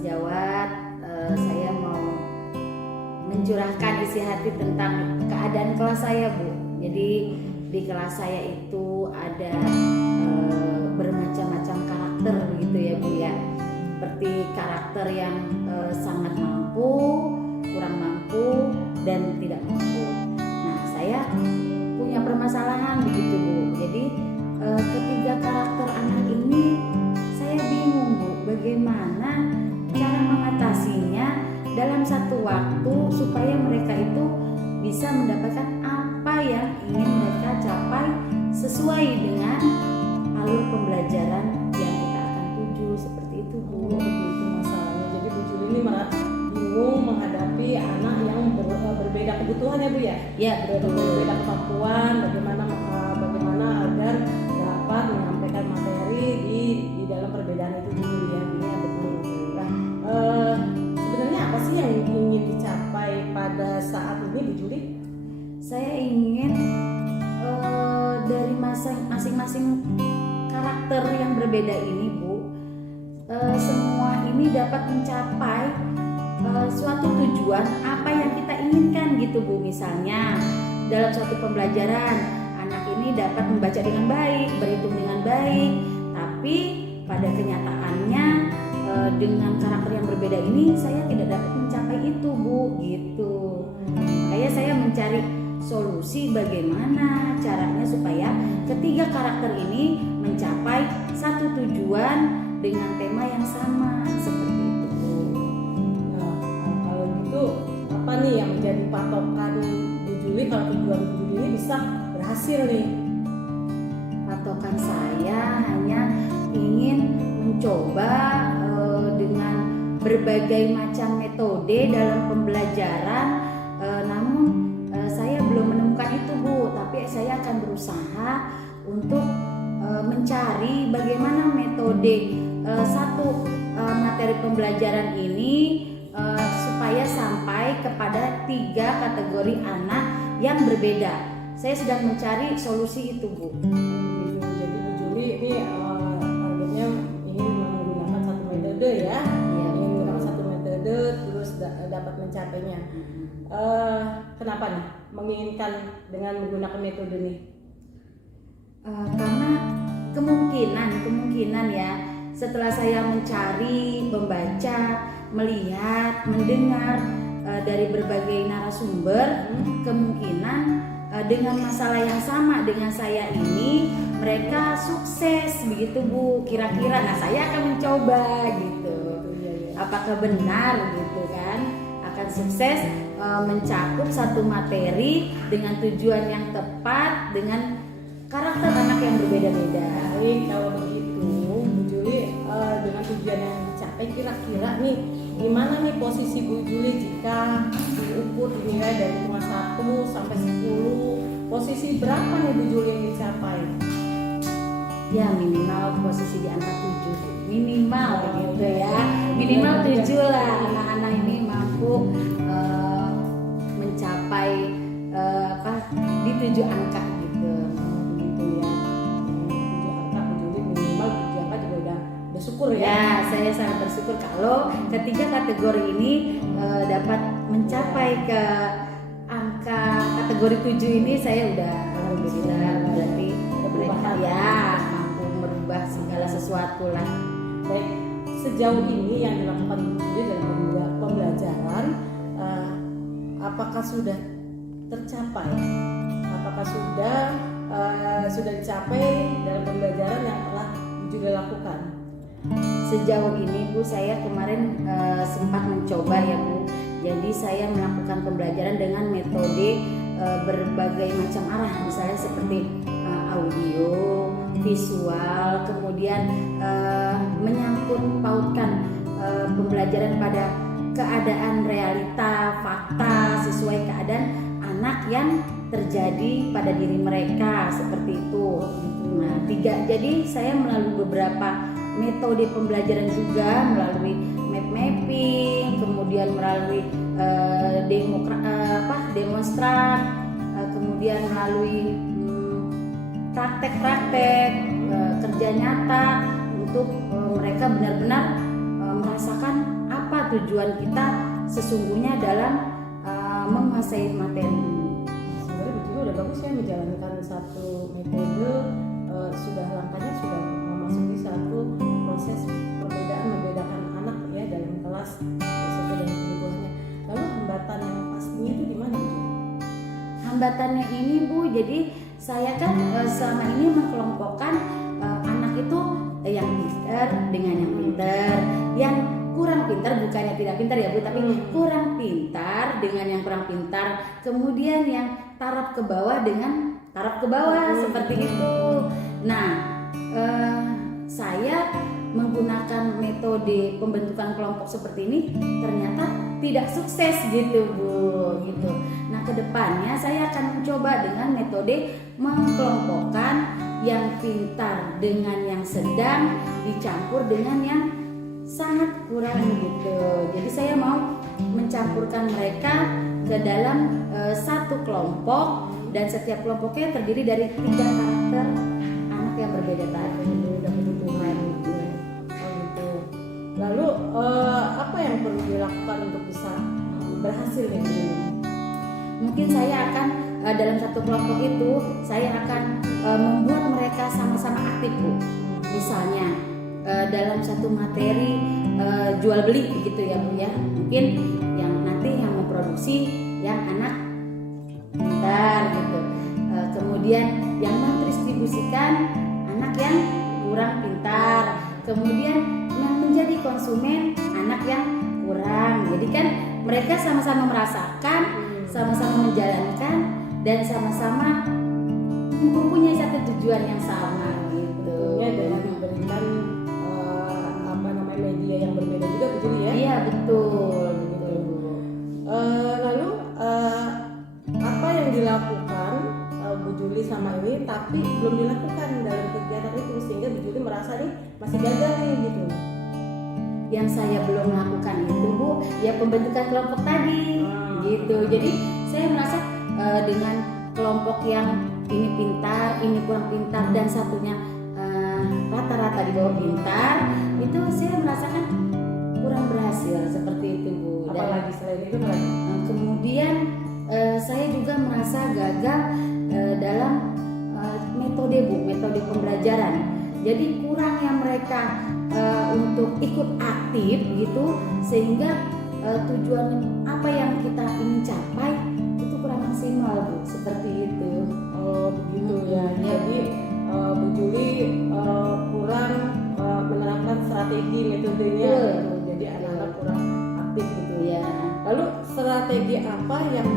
sejawat, saya mau mencurahkan isi hati tentang keadaan kelas saya, Bu. Jadi di kelas saya itu ada bermacam-macam karakter gitu ya, Bu ya. Seperti karakter yang sangat mampu, kurang mampu, dan tidak mampu. Nah, saya punya permasalahan begitu, Bu. Jadi ketiga karakter anak ini saya bingung, Bu, bagaimana cara mengatasinya dalam satu waktu supaya mereka itu bisa mendapatkan apa yang ingin mereka capai sesuai dengan alur pembelajaran yang kita akan tuju, seperti itu, Bu. Begitu masalahnya. Jadi Bu Juli ini bingung menghadapi anak yang berbeda kebutuhan ya, Bu ya? Ya, betul. Berbeda kemampuan, bagaimana agar dapat menyampaikan materi di dalam perbedaan itu dulu ya, Bu ya, betul. Nah, sebenarnya apa sih yang ingin dicapai pada saat ini, Bu Juli? Saya ingin dari masing-masing karakter yang berbeda ini, Bu, semua ini dapat mencapai suatu tujuan apa yang kita inginkan gitu, Bu. Misalnya dalam suatu pembelajaran anak ini dapat membaca dengan baik, berhitung dengan baik, tapi pada kenyataannya dengan karakter yang berbeda ini saya tidak dapat mencapai itu, Bu, gitu. Makanya saya mencari solusi bagaimana caranya supaya ketiga karakter ini mencapai satu tujuan dengan tema yang sama, seperti itu, Bu. Nah, kalau gitu apa nih yang menjadi patokan Bu Juli kalau tujuan Bu Juli ini bisa berhasil nih? Patokan saya hanya ingin mencoba dengan berbagai macam metode dalam pembelajaran, namun saya belum menemukan itu, Bu. Tapi saya akan berusaha untuk mencari bagaimana metode satu materi pembelajaran ini supaya sampai kepada 3 kategori anak yang berbeda. Saya sedang mencari solusi itu, Bu. Jadi Bu Juli ini targetnya ingin menggunakan satu metode ya, ingin menggunakan satu metode terus dapat mencapainya. Kenapa nih menginginkan dengan menggunakan metode ini? Karena kemungkinan ya, setelah saya mencari, membaca, melihat, mendengar dari berbagai narasumber, kemungkinan dengan masalah yang sama dengan saya ini mereka sukses begitu, Bu, kira-kira. Nah, saya akan mencoba gitu, apakah benar gitu kan akan sukses mencakup satu materi dengan tujuan yang tepat dengan karakter anak yang berbeda-beda. Baik, kalau begitu Bu Juli dengan tujuan yang dicapai, kira-kira nih gimana nih posisi Bu Juli jika diukur dinilai dari hitungan 1 sampai 10, posisi berapa nih Bu Juli yang dicapai? Ya minimal posisi di angka 7, minimal begitu ya, minimal 7 lah. Anak-anak ini mampu mencapai di 7 angka gitu, begitu ya. 7 angka Bu Juli, minimal 7 angka juga udah syukur ya. Ya, saya sangat bersyukur kalau ketiga kategori ini dapat mencapai ke angka kategori 7 ini. Saya udah alhamdulillah, berarti mereka ya mampu merubah segala sesuatu lah. Baik, sejauh ini yang dilakukan Bu Juli dalam pembelajaran, apakah sudah tercapai? Apakah sudah dicapai dalam pembelajaran yang telah Bu Juli lakukan? Sejauh ini, Bu, saya kemarin sempat mencoba ya, Bu. Jadi saya melakukan pembelajaran dengan metode berbagai macam arah, misalnya seperti audio, visual, kemudian menyangkut pautkan pembelajaran pada keadaan realita, fakta sesuai keadaan anak yang terjadi pada diri mereka, seperti itu. Nah, jadi saya melalui beberapa metode pembelajaran juga, melalui map mapping, kemudian melalui demonstran, kemudian melalui praktek-praktek kerja nyata untuk mereka benar-benar merasakan tujuan kita sesungguhnya dalam menguasai materi ini. Sebenarnya betul udah bagus ya menjalankan satu metode, sudah langkahnya sudah memasuki satu proses membedakan anak ya dalam kelas sesuai dengan kebutuhannya. Lalu hambatan yang pastinya itu di mana Bu? Hambatannya ini Bu, jadi saya kan selama ini mengkelompokkan anak itu yang pintar dengan yang pintar, yang kurang pintar, bukannya tidak pintar ya Bu, tapi kurang pintar dengan yang kurang pintar, kemudian yang taraf ke bawah dengan taraf ke bawah seperti itu. Nah, saya menggunakan metode pembentukan kelompok seperti ini ternyata tidak sukses gitu Bu, gitu. Nah, kedepannya saya akan mencoba dengan metode mengkelompokkan yang pintar dengan yang sedang dicampur dengan yang sangat kurang gitu. Jadi saya mau mencampurkan mereka ke dalam satu kelompok, dan setiap kelompoknya terdiri dari 3 karakter anak yang berbeda tadi. Udah kebutuhan gitu. Oh gitu. Lalu apa yang perlu dilakukan untuk bisa berhasil nih Bu? Mungkin saya akan dalam satu kelompok itu saya akan membuat mereka sama-sama aktif Bu. Misalnya dalam satu materi jual beli gitu ya Bu ya. Mungkin yang nanti yang memproduksi yang anak pintar gitu. Kemudian yang mendistribusikan anak yang kurang pintar. Kemudian yang menjadi konsumen anak yang kurang. Jadi kan mereka sama-sama merasakan, sama-sama menjalankan, dan sama-sama mempunyai satu tujuan yang sama gitu. Ya, dengan memberikan media yang berbeda juga betul ya? Iya betul. Begitu. Lalu apa yang dilakukan Bu Juli sama ini tapi belum dilakukan dalam kegiatan itu sehingga Bu Juli merasa nih masih gagal nih gitu? Yang saya belum lakukan itu Bu, ya pembentukan kelompok tadi gitu. Jadi saya merasa dengan kelompok yang ini pintar, ini kurang pintar, dan satunya rata-rata di bawah pintar, itu saya merasakan kurang berhasil seperti itu Bu. Dan Apalagi selain itu lagi? kemudian saya juga merasa gagal dalam metode Bu, metode pembelajaran. Jadi kurangnya mereka untuk ikut aktif gitu, sehingga tujuan apa yang kita ingin capai itu kurang maksimal Bu, seperti itu. Oh begitu ya. Jadi Bu Juli kurang menerapkan strategi metodenya gitu. Jadi anak-anak kurang aktif gitu Ya. Lalu strategi apa yang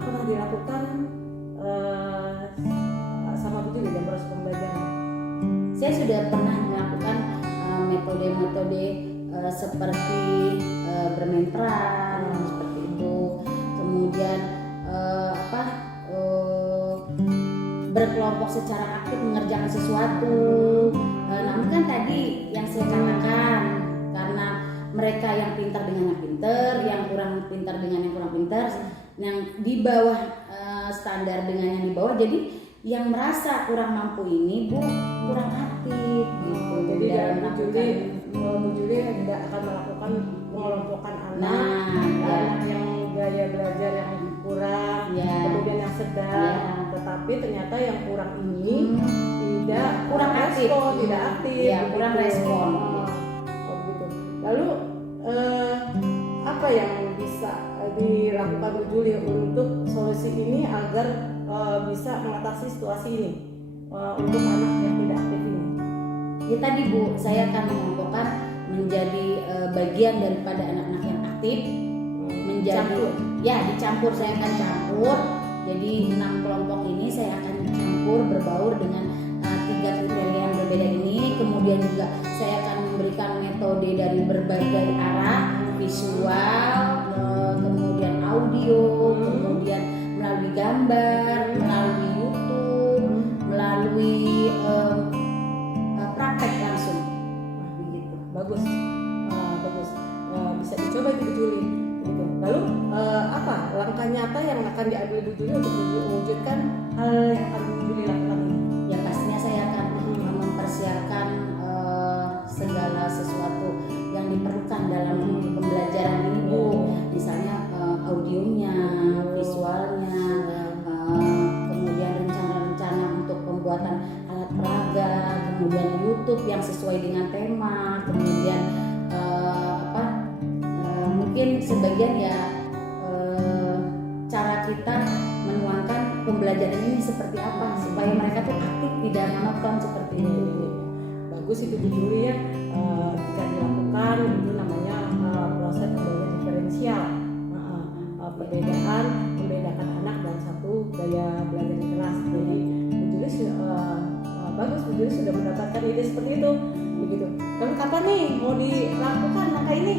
pernah dilakukan sama Bu Juli dalam proses pembelajaran? Saya sudah pernah melakukan metode-metode seperti bermain peran seperti itu, kemudian berkelompok secara aktif mengerjakan sesuatu. Namun kan tadi yang saya katakan, karena mereka yang pintar dengan yang pintar, yang kurang pintar dengan yang kurang pintar, yang di bawah standar dengan yang di bawah, jadi yang merasa kurang mampu ini Bu kurang aktif gitu. Jadi dalam Bu Juli tidak akan melakukan pengelompokan anak yang gaya belajar yang kurang, kemudian yang sedang, tetapi ternyata yang kurang ini tidak kurang aktif, tidak aktif, kurang respon. Oh gitu. Lalu apa yang bisa dilakukan Bu Juli untuk solusi ini agar bisa mengatasi situasi ini untuk anak yang tidak aktif ini? Ya tadi Bu, saya akan mengelompokkan menjadi bagian daripada anak-anak yang aktif, menjadi dicampur, saya akan campur. Jadi 6 kelompok ini saya akan campur berbaur dengan 3 kriteria yang berbeda ini. Kemudian juga saya akan memberikan metode dari berbagai arah, visual, kemudian audio, kemudian melalui gambar, melalui YouTube, melalui praktek langsung. Begitu. Bagus. Bisa dicoba itu Bu Juli. Gitu. Lalu apa langkah nyata yang akan diambil Bu Juli untuk mewujudkan hal yang akan Bu Juli lakukan ini? Ya pastinya saya akan mempersiapkan segala sesuatu yang diperlukan dalam pembelajaran ini Bu. Misalnya audionya, visualnya, kemudian rencana-rencana untuk pembuatan alat peraga, kemudian YouTube yang sesuai dengan tema, kemudian mungkin sebagian ya cara kita menuangkan pembelajaran ini seperti apa supaya mereka tuh aktif, tidak monoton seperti ini. Bagus itu Bu Juli ya, jika dilakukan itu namanya proses pembelajaran diferensial. Membedakan anak dan satu gaya belajar di kelas. Jadi Bu Juli bagus, Bu Juli sudah mendapatkan ide seperti itu, begitu. Lalu kapan nih mau dilakukan langkah ini?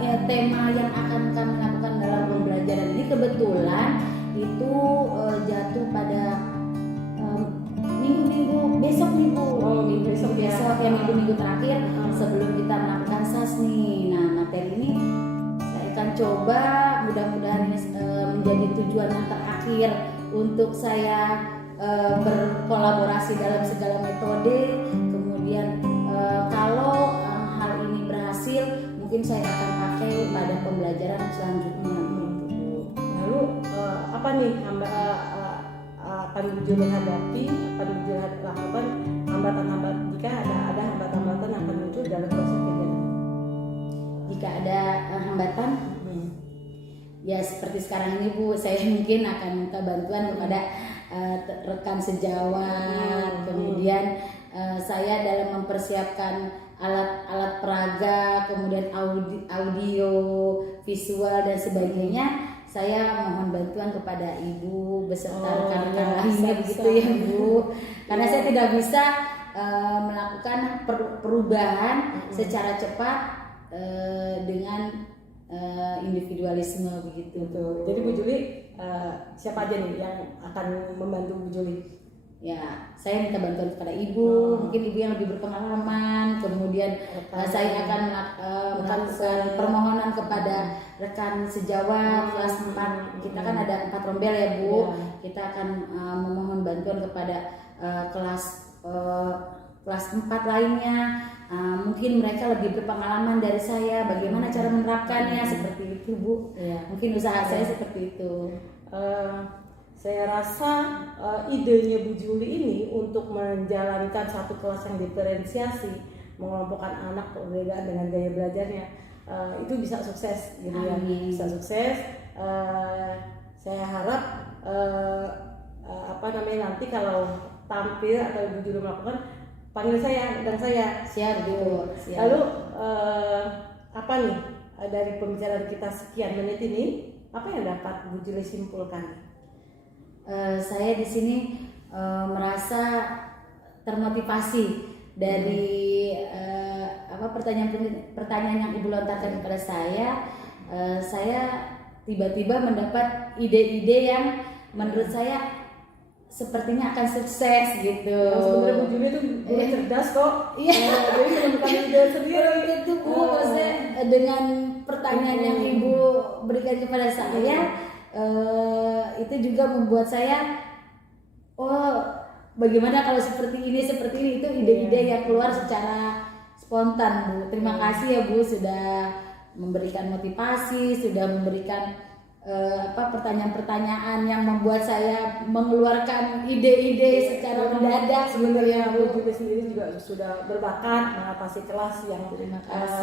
Ya, tema yang akan kami lakukan dalam pembelajaran ini kebetulan itu jatuh pada minggu-minggu besok nih Bu. Besok ya. Ya, minggu-minggu terakhir sebelum kita melakukan SAS nih. Nah, materi ini saya akan coba, mudah-mudahan ini menjadi tujuan yang terakhir untuk saya berkolaborasi dalam segala metode. Kemudian kalau hal ini berhasil, mungkin saya akan pakai pada pembelajaran selanjutnya. Lalu apa nih akan Bu Juli hadapi, akan Bu Juli lakukan hambatan-hambatan jika ada hambatan-hambatan yang akan muncul dalam proses kegiatan? Jika ada hambatan, ya seperti sekarang ini Bu, saya mungkin akan minta bantuan kepada rekan sejawat. Kemudian saya dalam mempersiapkan alat peraga, kemudian audio, visual dan sebagainya, saya mohon bantuan kepada Ibu beserta rekan-rekan lainnya begitu ya Bu. Karena saya tidak bisa melakukan perubahan secara cepat dengan individualisme begitu. Jadi Bu Juli siapa aja nih yang akan membantu Bu Juli? Ya, saya minta bantuan kepada Ibu, mungkin Ibu yang lebih berpengalaman. Kemudian saya akan melakukan permohonan kepada rekan sejawat kelas 4. Kita kan ada 4 rombel ya Bu. Kita akan memohon bantuan kepada kelas 4 lainnya. Mungkin mereka lebih berpengalaman dari saya, bagaimana cara menerapkannya, seperti itu Bu. Mungkin usaha saya seperti itu. Saya rasa idenya Bu Juli ini untuk menjalankan satu kelas yang diferensiasi, mengelompokkan anak perbedaan dengan gaya belajarnya, itu bisa sukses gitu ya. Bisa sukses. Saya harap nanti kalau tampil atau Bu Juli melakukan, panggil saya dan saya siap Bu. Lalu apa nih dari pembicaraan kita sekian menit ini, apa yang dapat Bu Juli simpulkan? Saya di sini merasa termotivasi dari pertanyaan yang Ibu lontarkan kepada saya. Saya tiba-tiba mendapat ide-ide yang menurut saya sepertinya akan sukses gitu. Sebenarnya Bu Juli itu cerdas kok. Iya. Jadi menemukan ide sendiri. Itu Bu, maksudnya dengan pertanyaan yang Ibu berikan kepada saya, itu juga membuat saya, bagaimana kalau seperti ini itu ide-ide yang keluar secara spontan Bu. Terima kasih ya Bu sudah memberikan motivasi, sudah memberikan pertanyaan-pertanyaan yang membuat saya mengeluarkan ide-ide secara mendadak. Sebenarnya Bu Juli sendiri juga sudah berbakat mengatasi kelas yang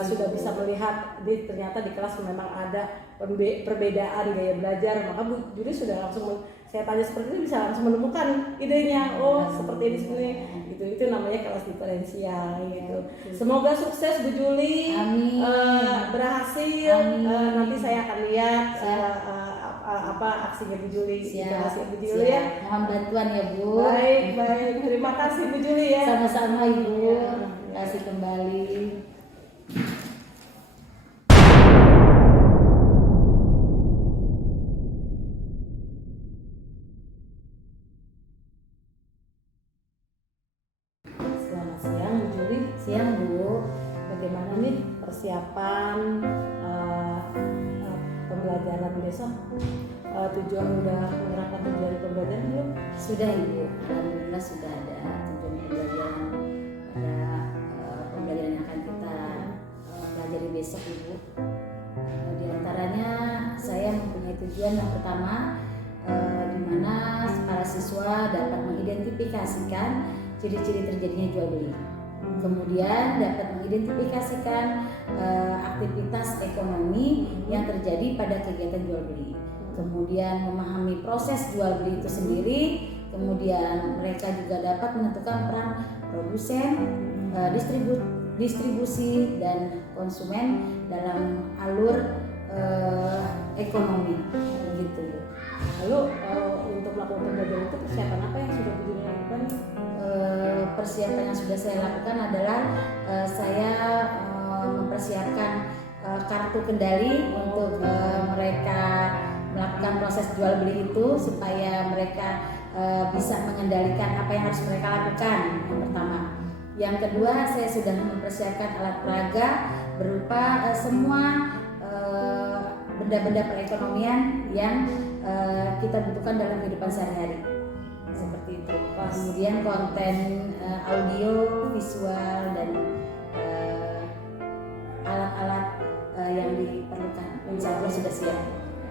sudah bisa melihat ternyata di kelas memang ada perbedaan gaya belajar. Maka Bu Juli sudah langsung, saya tanya seperti itu, bisa langsung menemukan idenya. Seperti ini sebenarnya gitu. Itu namanya kelas diferensial gitu. Semoga sukses Bu Juli. Berhasil. Nanti saya akan lihat aksinya Bu Juli. Siap. Bu Juli ya. Mohon bantuan ya Bu. Baik. Terima kasih Bu Juli ya. Sama-sama Ibu. Terima kasih kembali. Selamat siang Bu Juli. Siang Bu. Bagaimana nih persiapan pembelajaran besok? Tujuan udah menerapkan tujuan pembelajaran belum? Sudah Ibu. Alhamdulillah sudah ada tujuan pembelajaran pada pembelajaran yang akan kita tujuan yang pertama di mana para siswa dapat mengidentifikasikan ciri-ciri terjadinya jual beli. Kemudian dapat mengidentifikasikan aktivitas ekonomi yang terjadi pada kegiatan jual beli. Kemudian memahami proses jual beli itu sendiri. Kemudian mereka juga dapat menentukan peran produsen, distribusi dan konsumen dalam alur ekonomi gitu. Lalu untuk melakukan pembelajaran itu persiapan apa yang sudah Bu lakukan? Persiapan yang sudah saya lakukan adalah saya mempersiapkan kartu kendali untuk mereka melakukan proses jual beli itu supaya mereka bisa mengendalikan apa yang harus mereka lakukan, yang pertama. Yang kedua, saya sudah mempersiapkan alat peraga berupa semua benda-benda perekonomian yang kita butuhkan dalam kehidupan sehari-hari, seperti itu. Kemudian konten audio, visual dan alat-alat yang diperlukan. Insya Allah sudah siap.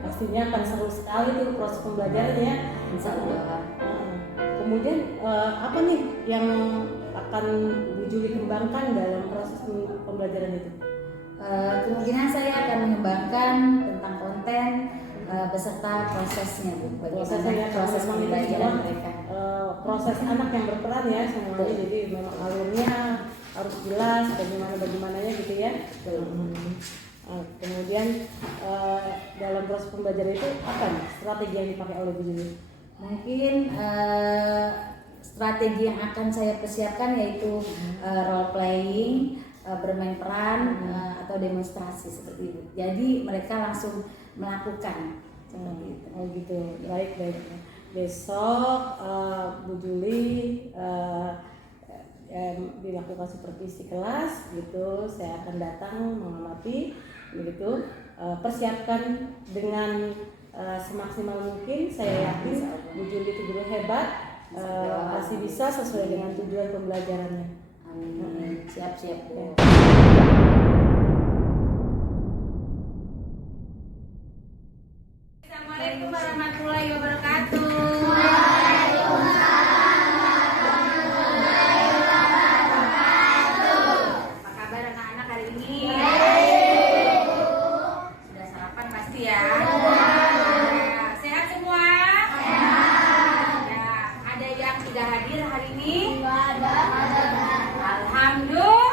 Pastinya akan seru sekali tuh proses pembelajarannya. Insya Allah. Kemudian apa nih yang akan Bu Juli kembangkan dalam proses pembelajaran itu? Kemungkinan saya akan mengembangkan tentang konten beserta prosesnya, Bu. Proses pembelajaran mereka. Proses anak yang berperan ya semuanya. Jadi memang alurnya harus jelas bagaimananya gitu ya. Kemudian dalam proses pembelajaran itu apa nih strategi yang dipakai oleh Bu Juli? Mungkin strategi yang akan saya persiapkan yaitu role playing, bermain peran atau demonstrasi seperti itu. Jadi mereka langsung melakukan seperti itu. Oh gitu, baik. Besok Bu Juli dilakukan supervisi kelas gitu. Saya akan datang mengamati begitu. Persiapkan dengan semaksimal mungkin. Saya yakin Bu Juli itu guru hebat, pasti bisa sesuai dengan tujuan pembelajarannya. Amin. Siap-siap. Assalamualaikum warahmatullahi wabarakatuh. Apa kabar anak-anak hari ini? Sudah sarapan pasti ya? Sehat semua? Ya, ada yang sudah hadir hari ini? Alhamdulillah.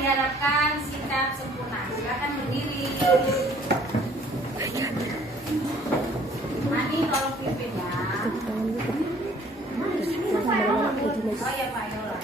diharapkan sikap sempurna. Silakan berdiri. Mani tolong pimpin ya. Oh ya Pak Yola.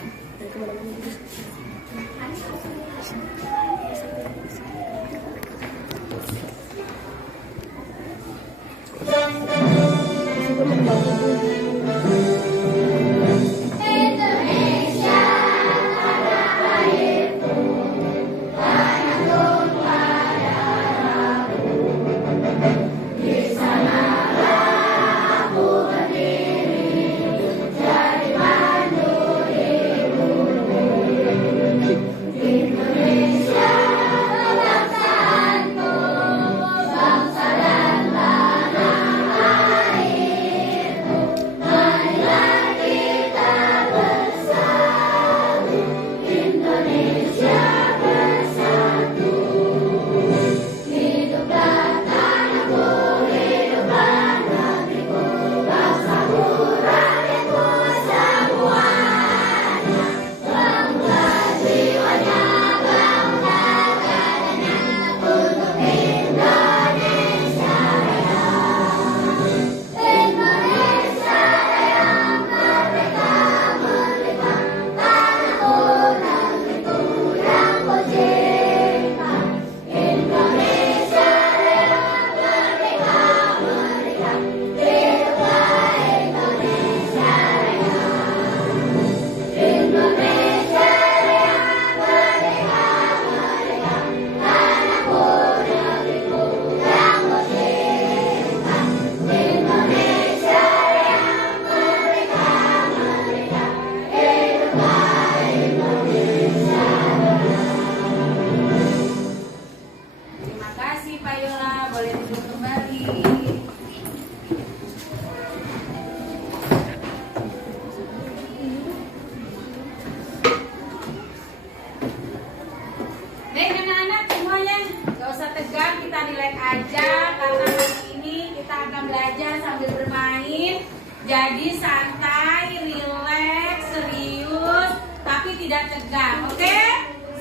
Jadi santai, rileks, serius, tapi tidak tegang, oke?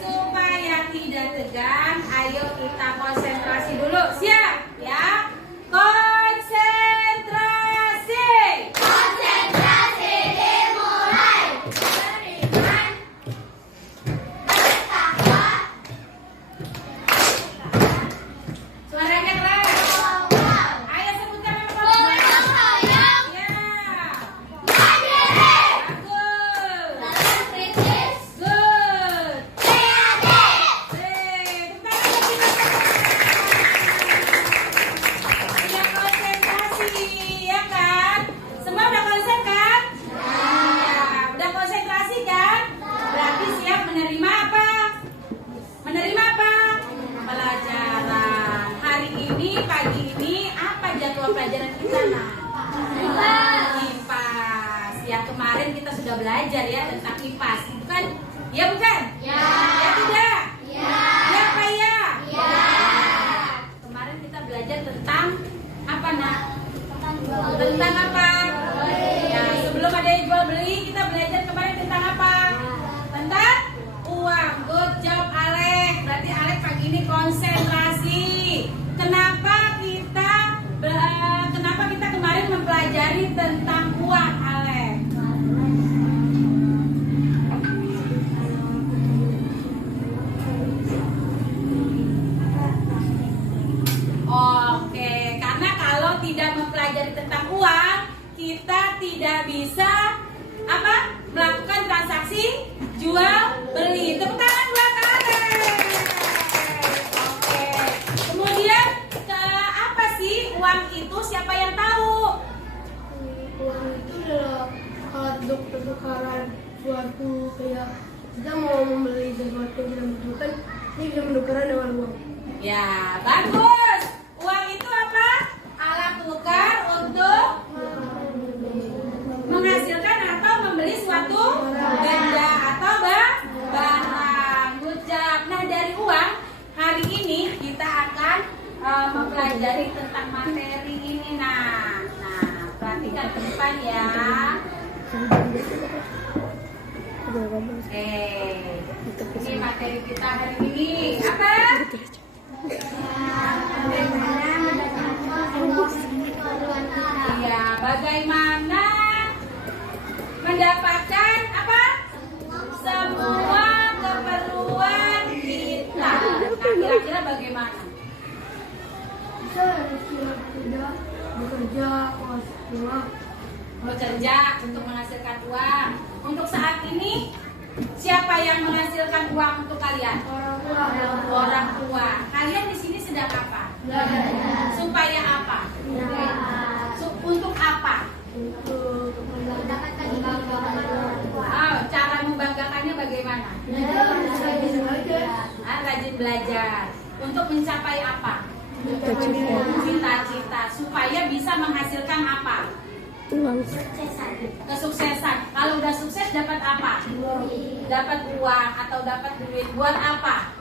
Supaya tidak tegang, ayo kita konsentrasi dulu, siap? Ya, konsentrasi. Konsentrasi dimulai. Beriman, bertakwa, Suaranya keras. Ayo sebutkan nama gotong royong, Ya, mandiri, bagus. dalam kritis, Good. kreatif. Sudah konsentrasi, ya kan? Semua udah konsen kan? Ya. Udah konsentrasi kan? Berarti siap menerima apa? Menerima apa? Pelajaran. Hari ini, pagi ini, apa jadwal pelajaran kita, Nak? IPAS. Ya, kemarin kita sudah belajar ya tentang IPAS, bukan? Ya, bukan? Ya. Ya, tidak? Ya. Ya, apa ya? Ya. Kemarin kita belajar tentang apa, Nak? Tentang apa? Ya, sebelum ada yang jual beli, kita belajar kemarin tentang apa? Tentang uang. Good job, Alek. Berarti Alek pagi ini konsentrasi. Kenapa kita kemarin mempelajari tentang uang, Alek? Oke, karena kalau tidak mempelajari tentang uang, kita tidak bisa apa? Melakukan transaksi jual beli. Tepuk tangan buat Alek. Oke. Kemudian apa sih uang itu? Siapa yang tahu? Uang itu adalah alat untuk pertukaran suatu, kayak kita mau membeli sesuatu yang kita butuhkan, ini bisa menukarkan dengan uang. Ya, bagus. Uang itu apa? Alat tukar untuk menghasilkan atau membeli suatu benda atau barang. Good job. Nah, dari uang hari ini kita akan mempelajari tentang materi ini. Nah, perhatikan ke depan ya. Oke, ini materi kita hari ini apa? Iya, bagaimana mendapatkan apa? Semua keperluan kita. Nah, kira-kira bagaimana? Bisa istirahat kerja, bekerja, pulang. Bekerja untuk menghasilkan uang. Untuk saat ini, siapa yang menghasilkan uang untuk kalian? Orang tua. Kalian di sini sedang apa? Supaya apa? Untuk apa? Cara membanggakannya bagaimana? Rajin belajar. Untuk mencapai apa? Cita-cita. Supaya bisa menghasilkan apa? Kesuksesan. Kalau udah sukses dapat apa? Dapat uang atau dapat duit. Buat apa?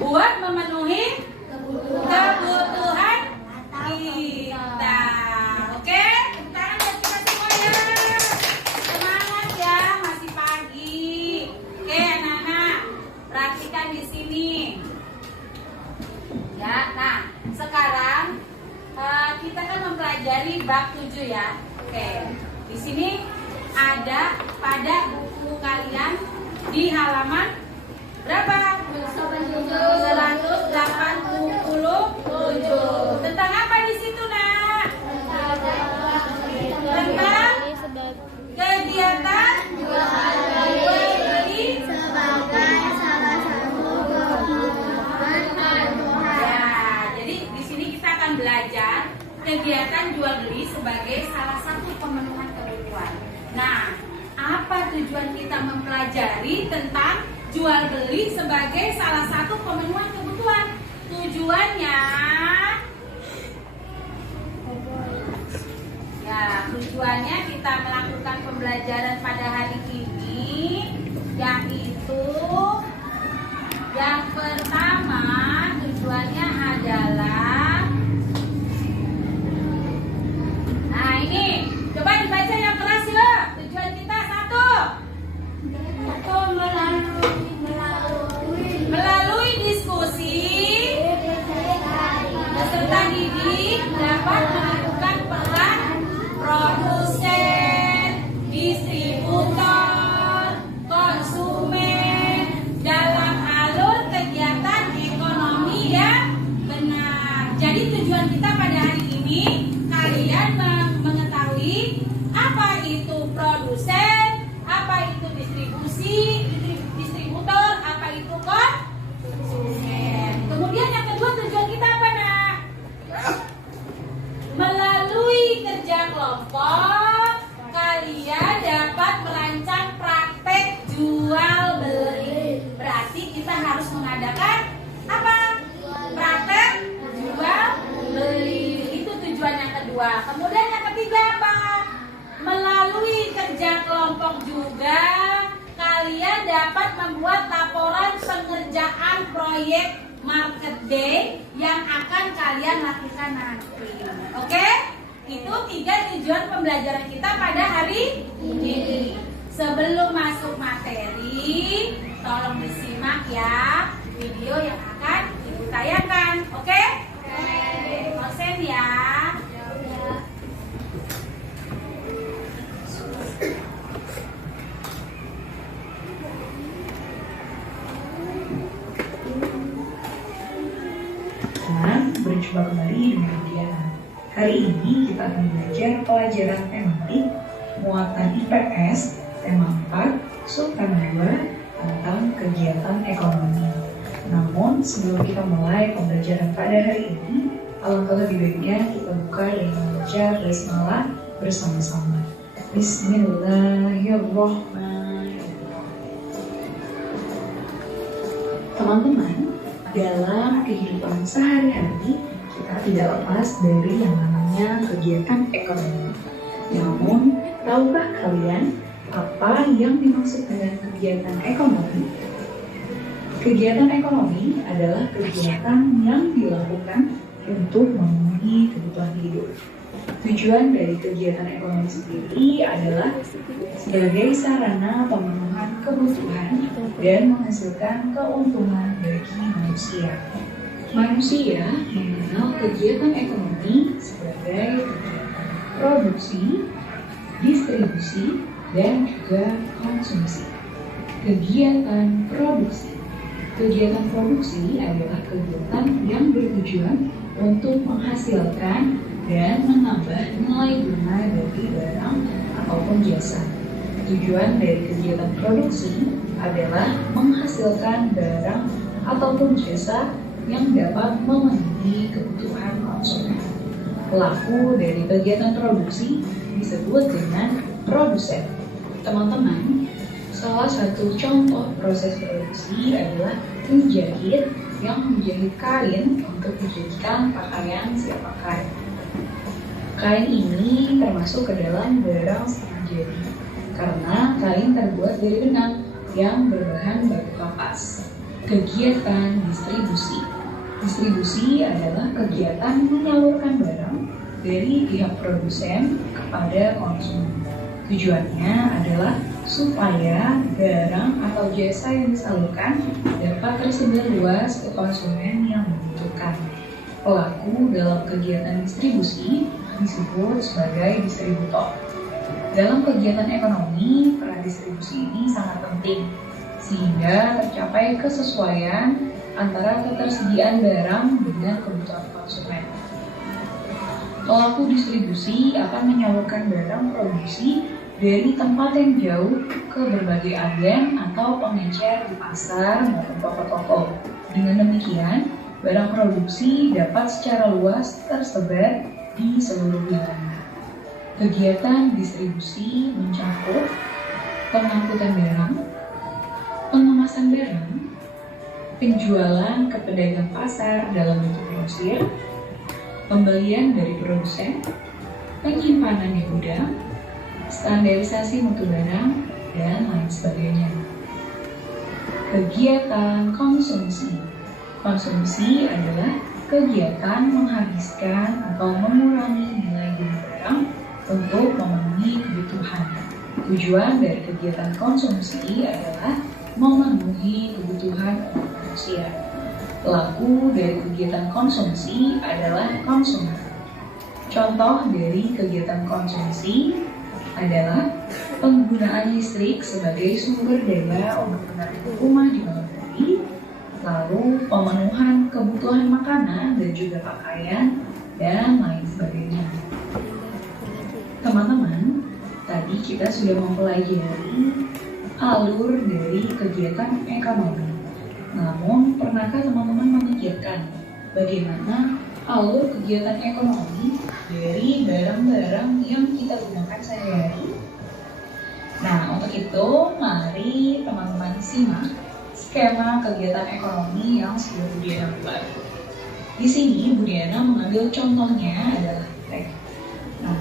Buat memenuhi kebutuhan kita. Oke? Tepuk tangan buat kita semuanya. Semangat ya, masih pagi. Oke, anak-anak, perhatikan di sini. Ya, nah, sekarang kita kan mempelajari bab 7 ya. Oke. Di sini ada pada buku kalian di halaman berapa? 187. Tentang apa di situ, Nak? Tentang kegiatan jual beli Sebagai salah satu kebutuhan kebutuhan. Ya, jadi di sini kita akan belajar kegiatan jual beli sebagai salah satu pemenuhan kebutuhan. Nah, apa tujuan kita mempelajari tentang jual beli sebagai salah satu pemenuhan kebutuhan? Tujuannya, ya, tujuannya kita melakukan pembelajaran pada hari ini, yaitu yang pertama tujuannya adalah, nah ini, coba dibaca yang keras ya. Tujuan kita satu, melalui diskusi peserta didik dapat melakukan peran produsen, distributor, konsumen dalam alur kegiatan ekonomi yang benar. Jadi tujuan kita pada hari ini, kalian mengetahui apa itu produsen, apa itu distributor, apa itu konsumen. Kemudian yang kedua, tujuan kita apa, Nak? Melalui kerja kelompok, kalian dapat merancang praktek jual beli. Berarti kita harus mengadakan apa? Praktek jual beli. Itu tujuan yang kedua. Kemudian yang ketiga apa? Melalui kerja kelompok juga, kalian dapat membuat laporan pengerjaan proyek market day yang akan kalian lakukan nanti. Oke? Itu 3 tujuan pembelajaran kita pada hari ini. Sebelum masuk materi, tolong disimak ya video yang akan Ibu tayangkan. Oke? Konsen ya. Berjumpa kembali dengan Diana. Hari ini kita akan belajar pelajaran tematik muatan IPS tema 4 subtema 2 tentang kegiatan ekonomi. Namun sebelum kita mulai pembelajaran pada hari ini, alangkah lebih baiknya kita buka dengan membaca basmalah bersama-sama. Bismillahirrahmanirrahim. Teman-teman, dalam kehidupan sehari-hari kita tidak lepas dari yang namanya kegiatan ekonomi. Namun, tahukah kalian apa yang dimaksud dengan kegiatan ekonomi? Kegiatan ekonomi adalah kegiatan yang dilakukan untuk memenuhi kebutuhan hidup. Tujuan dari kegiatan ekonomi sendiri adalah sebagai sarana pemenuhan kebutuhan dan menghasilkan keuntungan bagi manusia. Manusia mengenal kegiatan ekonomi sebagai kegiatan produksi, distribusi, dan juga konsumsi. Kegiatan produksi. Kegiatan produksi adalah kegiatan yang bertujuan untuk menghasilkan dan menambah nilai guna dari barang ataupun jasa. Tujuan dari kegiatan produksi adalah menghasilkan barang ataupun jasa yang dapat memenuhi kebutuhan konsumen. Pelaku dari kegiatan produksi disebut dengan produsen. Teman-teman, salah satu contoh proses produksi adalah penjahit yang menjahit kain untuk dijadikan pakaian siap pakai. Kain ini termasuk ke dalam barang setengah jadi karena kain terbuat dari benang yang berbahan batu kapas. Kegiatan distribusi. Distribusi adalah kegiatan menyalurkan barang dari pihak produsen kepada konsumen. Tujuannya adalah supaya barang atau jasa yang disalurkan dapat tersebar luas ke konsumen yang membutuhkan. Pelaku dalam kegiatan distribusi disebut sebagai distributor. Dalam kegiatan ekonomi, peran distribusi ini sangat penting sehingga tercapai kesesuaian antara ketersediaan barang dengan kebutuhan konsumen. Pelaku distribusi akan menyalurkan barang produksi dari tempat yang jauh ke berbagai agen atau pengecer di pasar maupun toko-toko. Dengan demikian, barang produksi dapat secara luas tersebar di seluruh wilayah. Kegiatan distribusi mencakup pengangkutan barang, pengemasan barang, penjualan ke pedagang pasar dalam bentuk grosir, pembelian dari produsen, penyimpanan di gudang, standarisasi mutu barang, dan lain sebagainya. Kegiatan konsumsi. Konsumsi adalah kegiatan menghabiskan atau mengurangi nilai guna barang untuk memenuhi kebutuhan. Tujuan dari kegiatan konsumsi adalah memenuhi kebutuhan manusia. Pelaku dari kegiatan konsumsi adalah konsumen. Contoh dari kegiatan konsumsi adalah penggunaan listrik sebagai sumber daya untuk menarik rumah di malam hari, lalu pemenuhan kebutuhan makanan dan juga pakaian, dan lain sebagainya. Teman-teman, tadi kita sudah mempelajari alur dari kegiatan ekonomi. Namun, pernahkah teman-teman memikirkan bagaimana alur kegiatan ekonomi dari barang-barang yang kita gunakan sehari-hari? Nah, untuk itu, mari teman-teman simak skema kegiatan ekonomi yang sudah Bu Diana buat. Di sini Bu Diana mengambil contohnya adalah teh. Nah,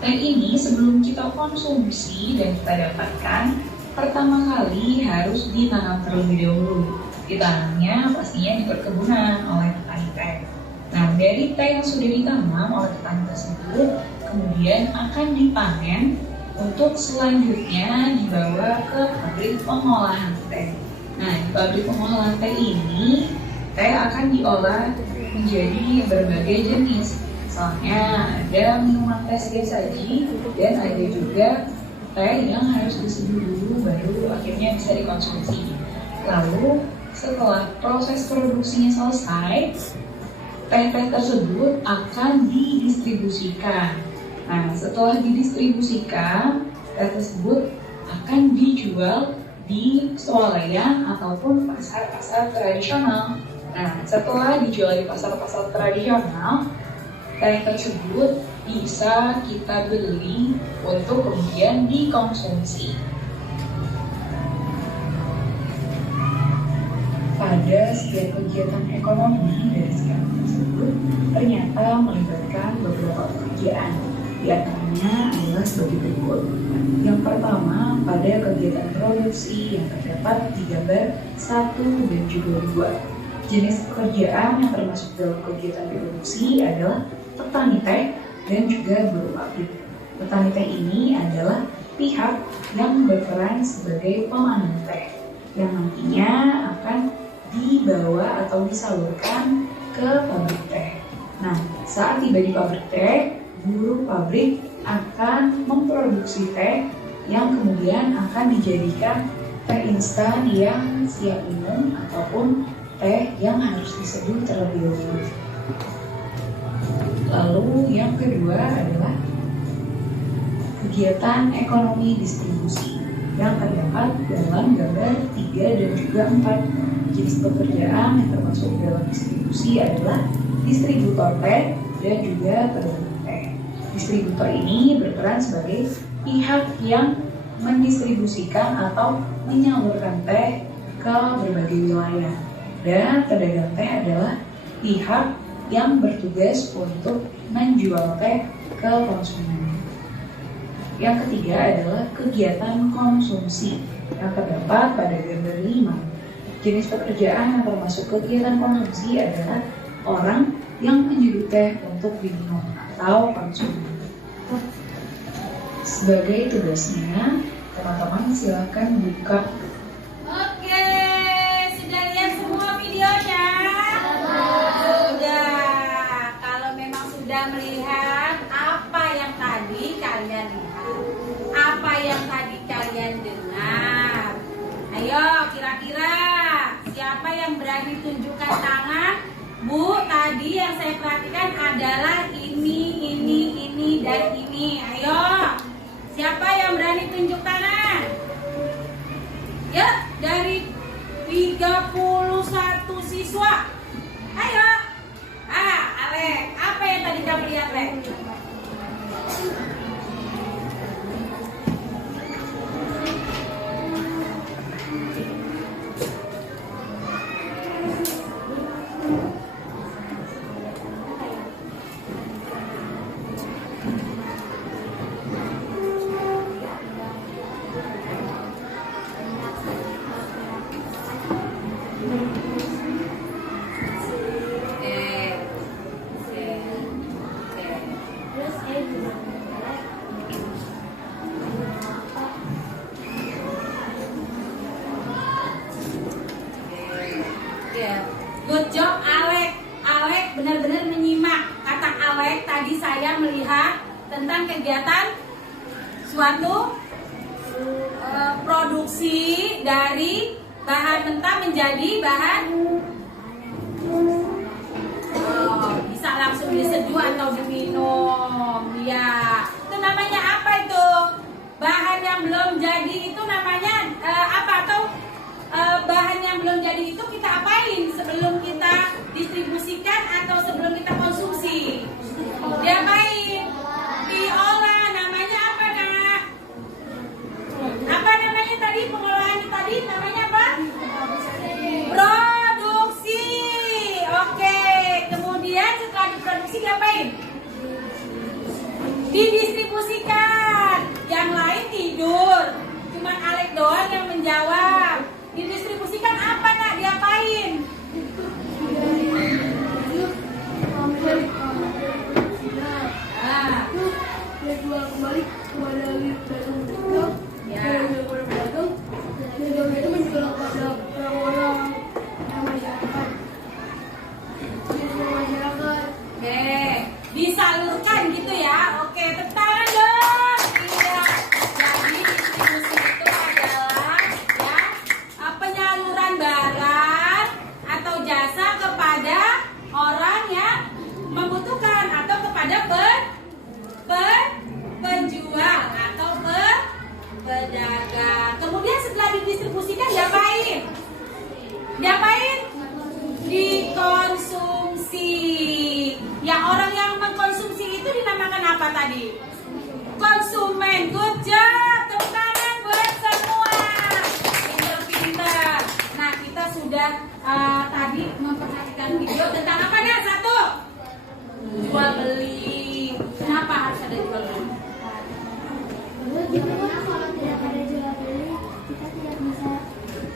teh ini sebelum kita konsumsi dan kita dapatkan, pertama kali harus ditanam terlebih dahulu. Ditanamnya pastinya di perkebunan oleh petani teh. Nah, dari teh yang sudah ditanam oleh petani tersebut, kemudian akan dipanen untuk selanjutnya dibawa ke pabrik pengolahan teh. Nah, di pabrik pengolahan teh ini, teh akan diolah menjadi berbagai jenis. Misalnya ada minuman teh saji dan ada juga teh yang harus diseduh dulu baru akhirnya bisa dikonsumsi. Lalu setelah proses produksinya selesai, teh-teh tersebut akan didistribusikan. Nah, setelah didistribusikan, teh tersebut akan dijual di swalayan ataupun pasar-pasar tradisional. Nah, setelah dijual di pasar-pasar tradisional, teh tersebut bisa kita beli untuk kemudian dikonsumsi. Pada setiap kegiatan ekonomi dari skema tersebut ternyata melibatkan beberapa pekerjaan. Di antaranya adalah sebagai berikut. Yang pertama, pada kegiatan produksi yang terdapat di gambar 1 dan juga 2. Jenis pekerjaan yang termasuk dalam kegiatan produksi adalah petani teh dan juga buruh pabrik. Petani teh ini adalah pihak yang berperan sebagai pemandu teh yang nantinya akan dibawa atau disalurkan ke pabrik teh. Nah, saat tiba di pabrik teh, buruh pabrik akan memproduksi teh yang kemudian akan dijadikan teh instan yang siap minum ataupun teh yang harus diseduh terlebih dahulu. Lalu yang kedua adalah kegiatan ekonomi distribusi yang terdapat dalam gambar 3 dan juga 4. Jenis pekerjaan yang termasuk dalam distribusi adalah distributor teh dan juga pedagang teh. Distributor ini berperan sebagai pihak yang mendistribusikan atau menyalurkan teh ke berbagai wilayah. Dan pedagang teh adalah pihak yang bertugas untuk menjual teh ke konsumen. Yang ketiga adalah kegiatan konsumsi yang terdapat pada gambar 5. Jenis pekerjaan yang termasuk kegiatan konsumsi adalah orang yang menyeduh teh untuk diminum atau konsumen. Sebagai tugasnya, teman-teman silakan buka. Oke, sudah lihat semua videonya? Sudah. Kalau memang sudah melihat apa yang tadi kalian lihat, apa yang tadi kalian dengar, ayo kira-kira siapa yang berani tunjukkan tangan? Bu, tadi yang saya perhatikan adalah ini, dan ini. Ayo, siapa yang berani tunjuk tangan? Ya, dari 31 siswa. Ayo. Alek, apa yang tadi kamu lihat, Lek? Good job Alek. Alek benar-benar menyimak. Kata Alek tadi saya melihat tentang kegiatan suatu produksi dari bahan mentah menjadi bahan bisa langsung diseduh atau diminum. Ya, itu namanya apa itu? Bahan yang belum jadi itu namanya apa? Atau bahan yang belum jadi itu kita apain sebelum kita distribusikan atau sebelum kita konsumsi? Diapain? Diolah. Namanya apa, Kak? Apa namanya tadi? Pengolahan tadi namanya apa? Produksi. Oke. Kemudian setelah diproduksi diapain? Didistribusikan. Yang lain tidur. Cuman Alek doang yang menjawab. Didistribusikan apa, Nak? Diapain? Dia jual kembali kepada pedagang, pedagang, itu menjual kepada orang-orang yang masyarakat. Oke, disalurkan gitu ya. Oke, tepuk tangan dong. Iya. Jadi distribusi itu adalah ya penyaluran barang atau jasa kepada orang yang membutuhkan atau kepada penjual atau pedagang. Kemudian setelah didistribusikan diapain? Diapain? Dikonsumsi. Ya, orang yang mengkonsumsi itu dinamakan apa tadi? Konsumen. Good job. Tepuk tangan buat semua. Pinter-pinter. Nah, kita sudah tadi memperhatikan video tentang apa nih? Satu, jual beli. Kenapa harus ada jual beli? Karena kalau tidak ada jual beli, kita tidak bisa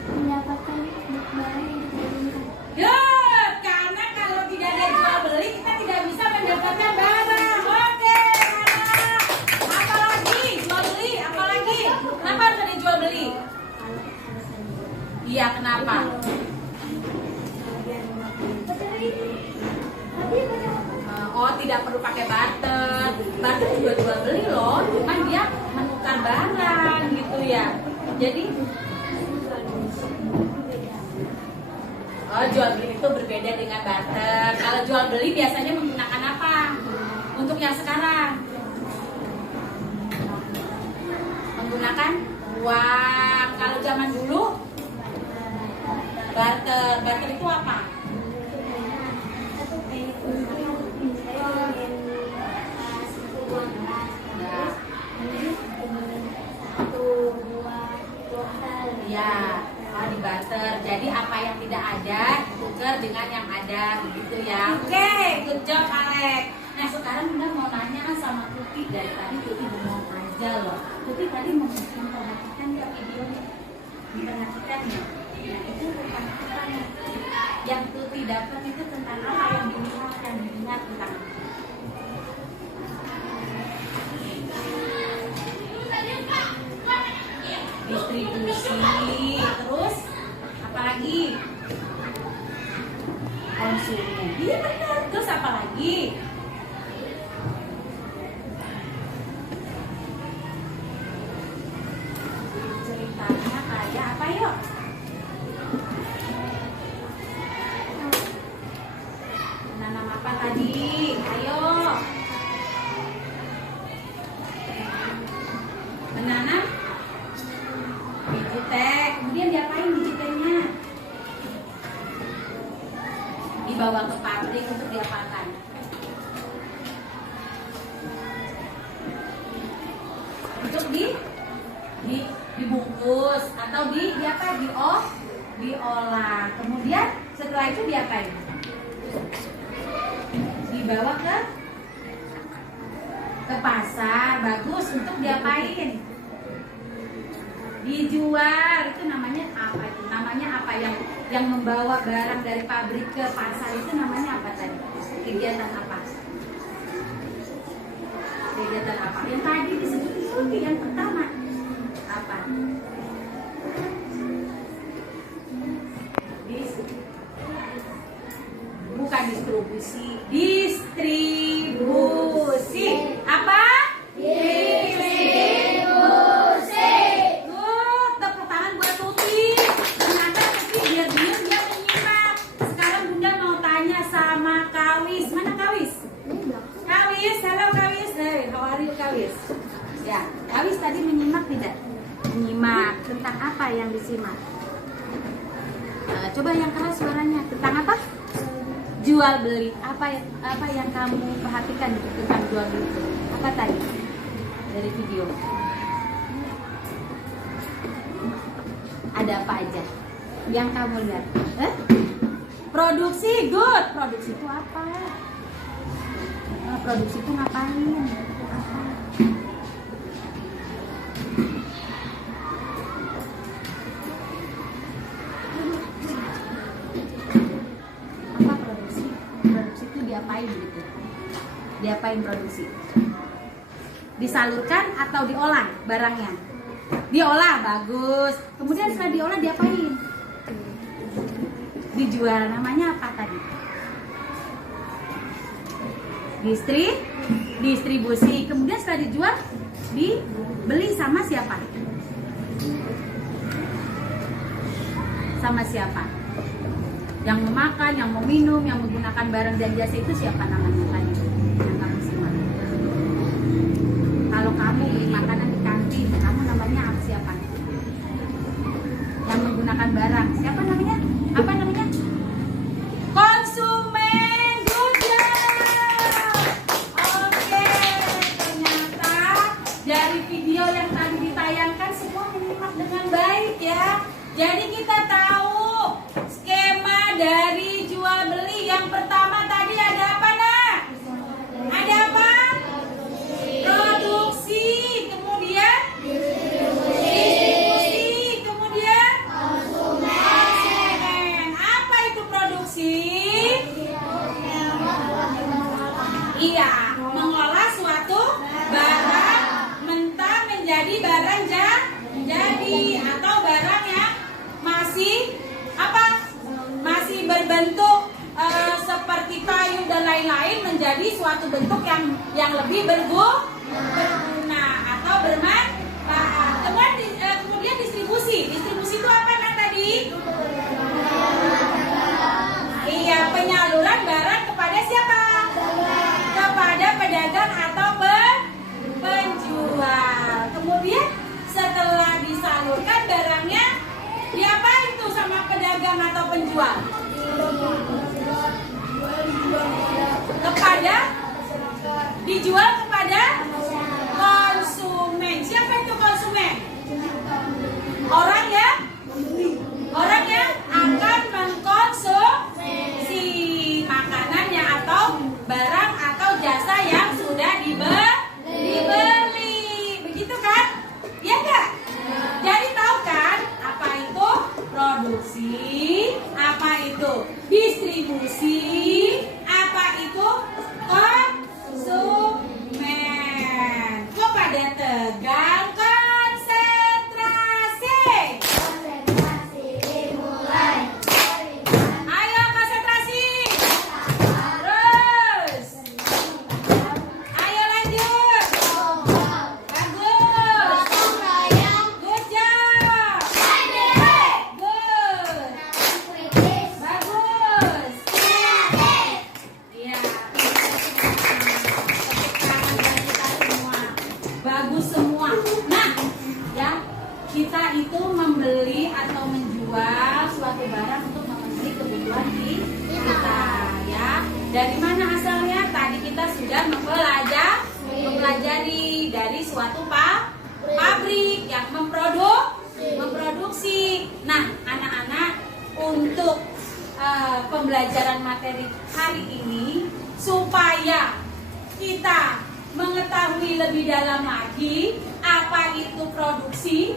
mendapatkan barang yang kita inginkan. Good. Karena kalau tidak ada jual beli, kita tidak bisa mendapatkan barang. Oke. Oh, tidak perlu pakai barter. Barter juga jual beli loh, cuman dia menukar barang gitu ya. Jadi jual beli itu berbeda dengan barter. Kalau jual beli biasanya menggunakan apa? Untuk yang sekarang menggunakan uang. Kalau zaman dulu barter. Barter itu apa? Ya, di barter. Jadi apa yang tidak ada ditukar dengan yang ada, begitu ya. Oke, good job Alex. Nah sekarang Bunda mau nanya sama Tuti. Dari tadi Tuti bengong aja loh. Tuti tadi memperhatikan nggak videonya? Memperhatikan ya? Nah itu tentang apa nih? Yang Tuti dapat itu tentang apa yang dilihat dan diingat tentang distribusi, terus apa lagi? Konsumen. Iya benar. Terus apa lagi? Ceritanya kayak apa yuk? Menanam apa tadi? Ayo. Menanam biji teh. Kemudian diapain biji tehnya? Dibawa ke pabrik untuk diapakan? Untuk dibungkus atau diolah. Kemudian setelah itu diapain? Dibawa ke pasar. Bagus. Untuk diapain? Dijual. Itu namanya apa itu? Namanya apa yang membawa barang dari pabrik ke pasar itu namanya apa tadi? Kegiatan apa? Kegiatan apa? Yang tadi disebut itu yang pertama apa? Bukan distribusi. Distribusi. Apa? Distribusi. Tepuk tangan buat Tuti. Ternyata Tuti dia menyimak. Sekarang Bunda mau tanya sama Kawis. Mana Kawis? Kawis, halo Kawis. Hey, how are you Kawis? Ya, Kawis tadi menyimak tidak? Menyimak. Tentang apa yang disimak? Coba yang keras suaranya. Tentang apa? Jual beli. Apa yang kamu perhatikan tentang jual beli? Apa tadi dari video? Ada apa aja yang kamu lihat? Produksi, good. Produksi itu apa? Produksi itu ngapain? Apa? Apa produksi? Produksi itu diapain gitu? Diapain produksi? Disalurkan atau diolah barangnya? Diolah, bagus. Kemudian setelah diolah diapain? Dijual. Namanya apa tadi? Distribusi. Kemudian setelah dijual dibeli sama siapa? Sama siapa? Yang memakan, yang mau minum, yang menggunakan barang dan jasa itu siapa namanya tadi? Yang kamu simak. Kalau kamu beli makanan di kantin, kamu namanya apa siapa? Yang menggunakan barang, siapa namanya? Apa namanya? Konsumen. Good job. Oke, ternyata dari video yang tadi ditayangkan semua menyimak dengan baik ya. Jadi kita tahu skema dari jual beli. Yang pertama tadi ada apa nak? Ada apa? Produksi, kemudian distribusi, kemudian konsumen. lain-lain menjadi suatu bentuk yang lebih berguna atau bermanfaat. Kemudian distribusi. Distribusi itu apa Nak tadi? Iya, penyaluran barang kepada siapa? Kepada pedagang atau penjual. Kemudian setelah disalurkan barangnya diapain tuh sama pedagang atau penjual? Dijual kepada konsumen. Siapa itu konsumen? Orang yang akan mengkonsumsi makanannya atau barang atau jasa yang sudah dibeli. Begitu kan? Iya enggak? Jadi tahu kan apa itu produksi, apa itu distribusi, apa itu konsumen. Kepada tegang konsentrasi. Ayo konsentrasi. Terus. Ayo lanjut. Bagus. Good job. Good. Bagus. Iya. Bagus semua. Nah, ya, kita itu membeli atau menjual suatu barang untuk memenuhi kebutuhan kita, ya. Dari mana asalnya? Tadi kita sudah mempelajari dari suatu pabrik yang memproduksi. Nah, anak-anak, untuk pembelajaran materi hari ini supaya kita mengetahui lebih dalam lagi apa itu produksi,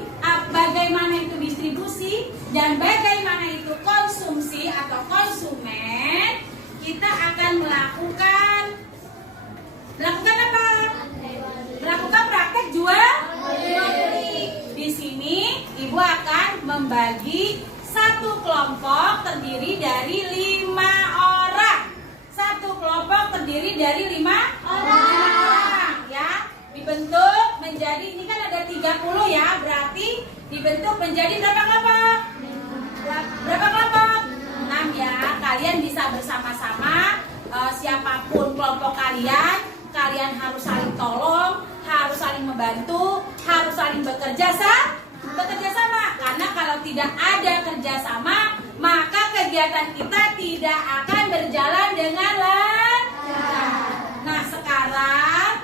bagaimana itu distribusi, dan bagaimana itu konsumsi atau konsumen, kita akan melakukan apa? Melakukan praktek jual beli. Di sini Ibu akan membagi satu kelompok terdiri dari 5 orang. Satu kelompok terdiri dari 5 orang, ya. Dibentuk menjadi, ini kan ada 30 ya, berarti dibentuk menjadi berapa kelompok? Berapa kelompok? 6 ya. Kalian bisa bersama-sama, siapapun kelompok kalian harus saling tolong, harus saling membantu, harus saling bekerja sama. Karena kalau tidak ada kerjasama, maka kegiatan kita tidak akan berjalan dengan lancar. Nah, sekarang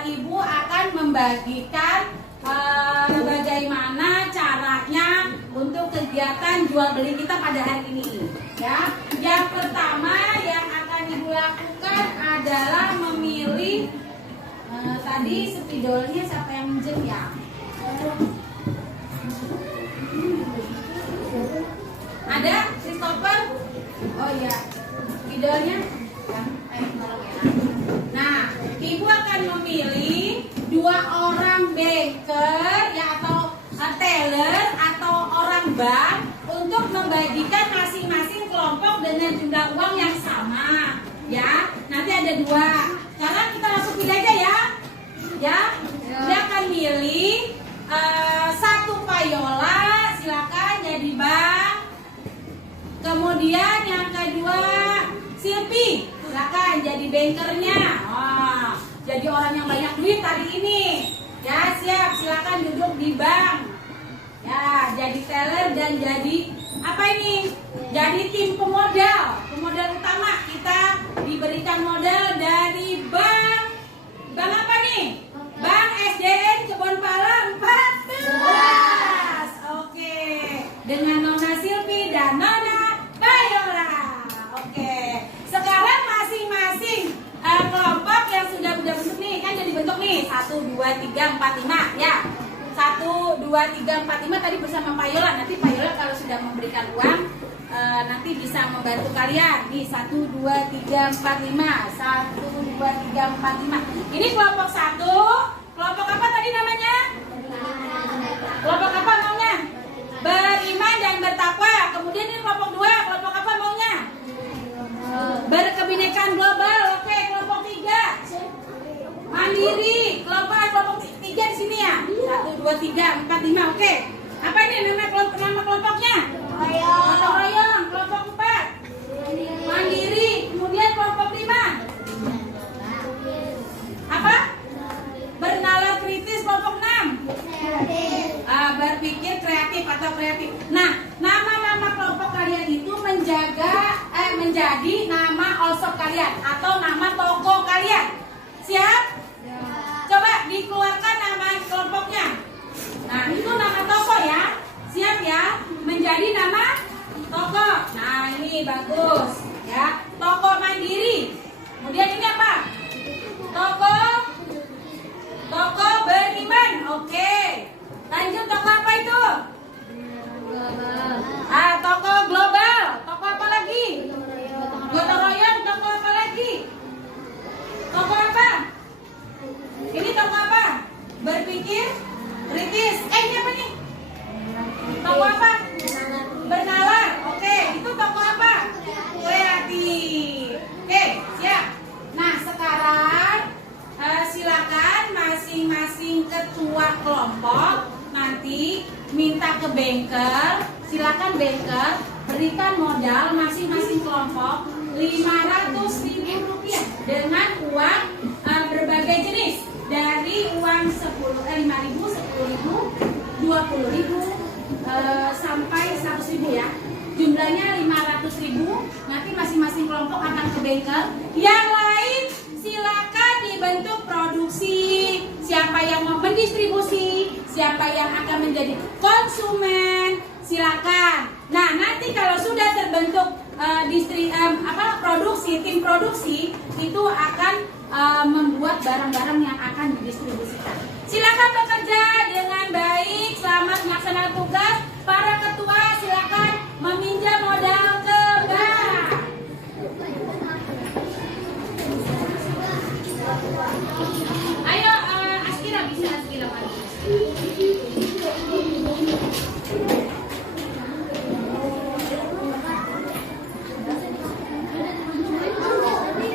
Ibu akan membagikan bagaimana caranya untuk kegiatan jual beli kita pada hari ini, ya. Yang pertama yang akan Ibu lakukan adalah memilih tadi spidolnya siapa yang minjem ya? Ada Christopher? Oh iya, spidolnya? Tolong ya. Nah, Ibu akan memilih 2 orang banker ya, atau teller atau orang bank untuk membagikan masing-masing kelompok dengan jumlah uang yang sama, ya. Nanti ada 2. Sekarang kita langsung pilih aja ya. Dia akan milih 1 payola, silakan jadi bank. Kemudian yang kedua Silpi, silakan jadi bankernya. Jadi orang yang banyak duit hari ini. Ya, siap, silakan duduk di bank. Ya, jadi teller dan jadi apa ini? Jadi tim pemodal utama. Kita diberikan modal dari bank apa nih? Bank SDN Kebonpala 14. Oke. Dengan Nona Silpi dan Nona Bayola. Oke. Sekarang masing-masing kelompok yang sudah bentuk nih, kan jadi bentuk nih 1, 2, 3, 4, 5 ya. 1, 2, 3, 4, 5 tadi bersama Payola. Nanti Payola kalau sudah memberikan uang nanti bisa membantu kalian. Nih 1, 2, 3, 4, 5. 1, 2, 3, 4, 5. Ini kelompok 1. Kelompok apa tadi namanya? Kelompok apa maunya? Beriman dan bertakwa. Kemudian ini kelompok 2. Kelompok apa maunya? Berkebinekaan global. Ya, 45. Oke. Apa ini nama kelompoknya? Gotong royong. Kelompok 4. Mandiri. Kemudian kelompok 5. Apa? Bernalar kritis. Kelompok 6. Berpikir kreatif atau kreatif. Nah, nama-nama kelompok kalian itu menjadi nama all-shop kalian atau nama toko kalian. Siap? Coba dikeluarkan nama kelompoknya. Nah, itu nama toko ya. Siap ya? Menjadi nama toko. Nah, ini bagus ya. Toko Mandiri. Kemudian ini apa? Toko Beriman. Oke. Lanjut, toko apa itu? Toko global. Toko apa lagi? Gotong royong. Toko apa lagi? Toko apa? Ini toko apa? Berpikir kritis. Ini apa nih? Toko apa? Bernalar. Oke, itu toko apa? Kreatif. Oke, siap. Nah, sekarang silakan masing-masing ketua kelompok nanti minta ke banker. Silakan banker berikan modal masing-masing kelompok Rp500.000 dengan uang berbagai jenis, dari uang 5.000, 10.000, 20.000 sampai 100.000 ya. Jumlahnya 500.000. Nanti masing-masing kelompok akan ke banker. Yang lain silakan dibentuk produksi. Siapa yang mau mendistribusi, siapa yang akan menjadi konsumen, silakan. Nah, nanti kalau sudah terbentuk tim produksi itu akan membuat barang-barang yang akan didistribusikan. Silakan bekerja dengan baik, selamat melaksanakan tugas. Para ketua silakan meminjam modal ke bank. Ayo, Askira bisa Askira maju.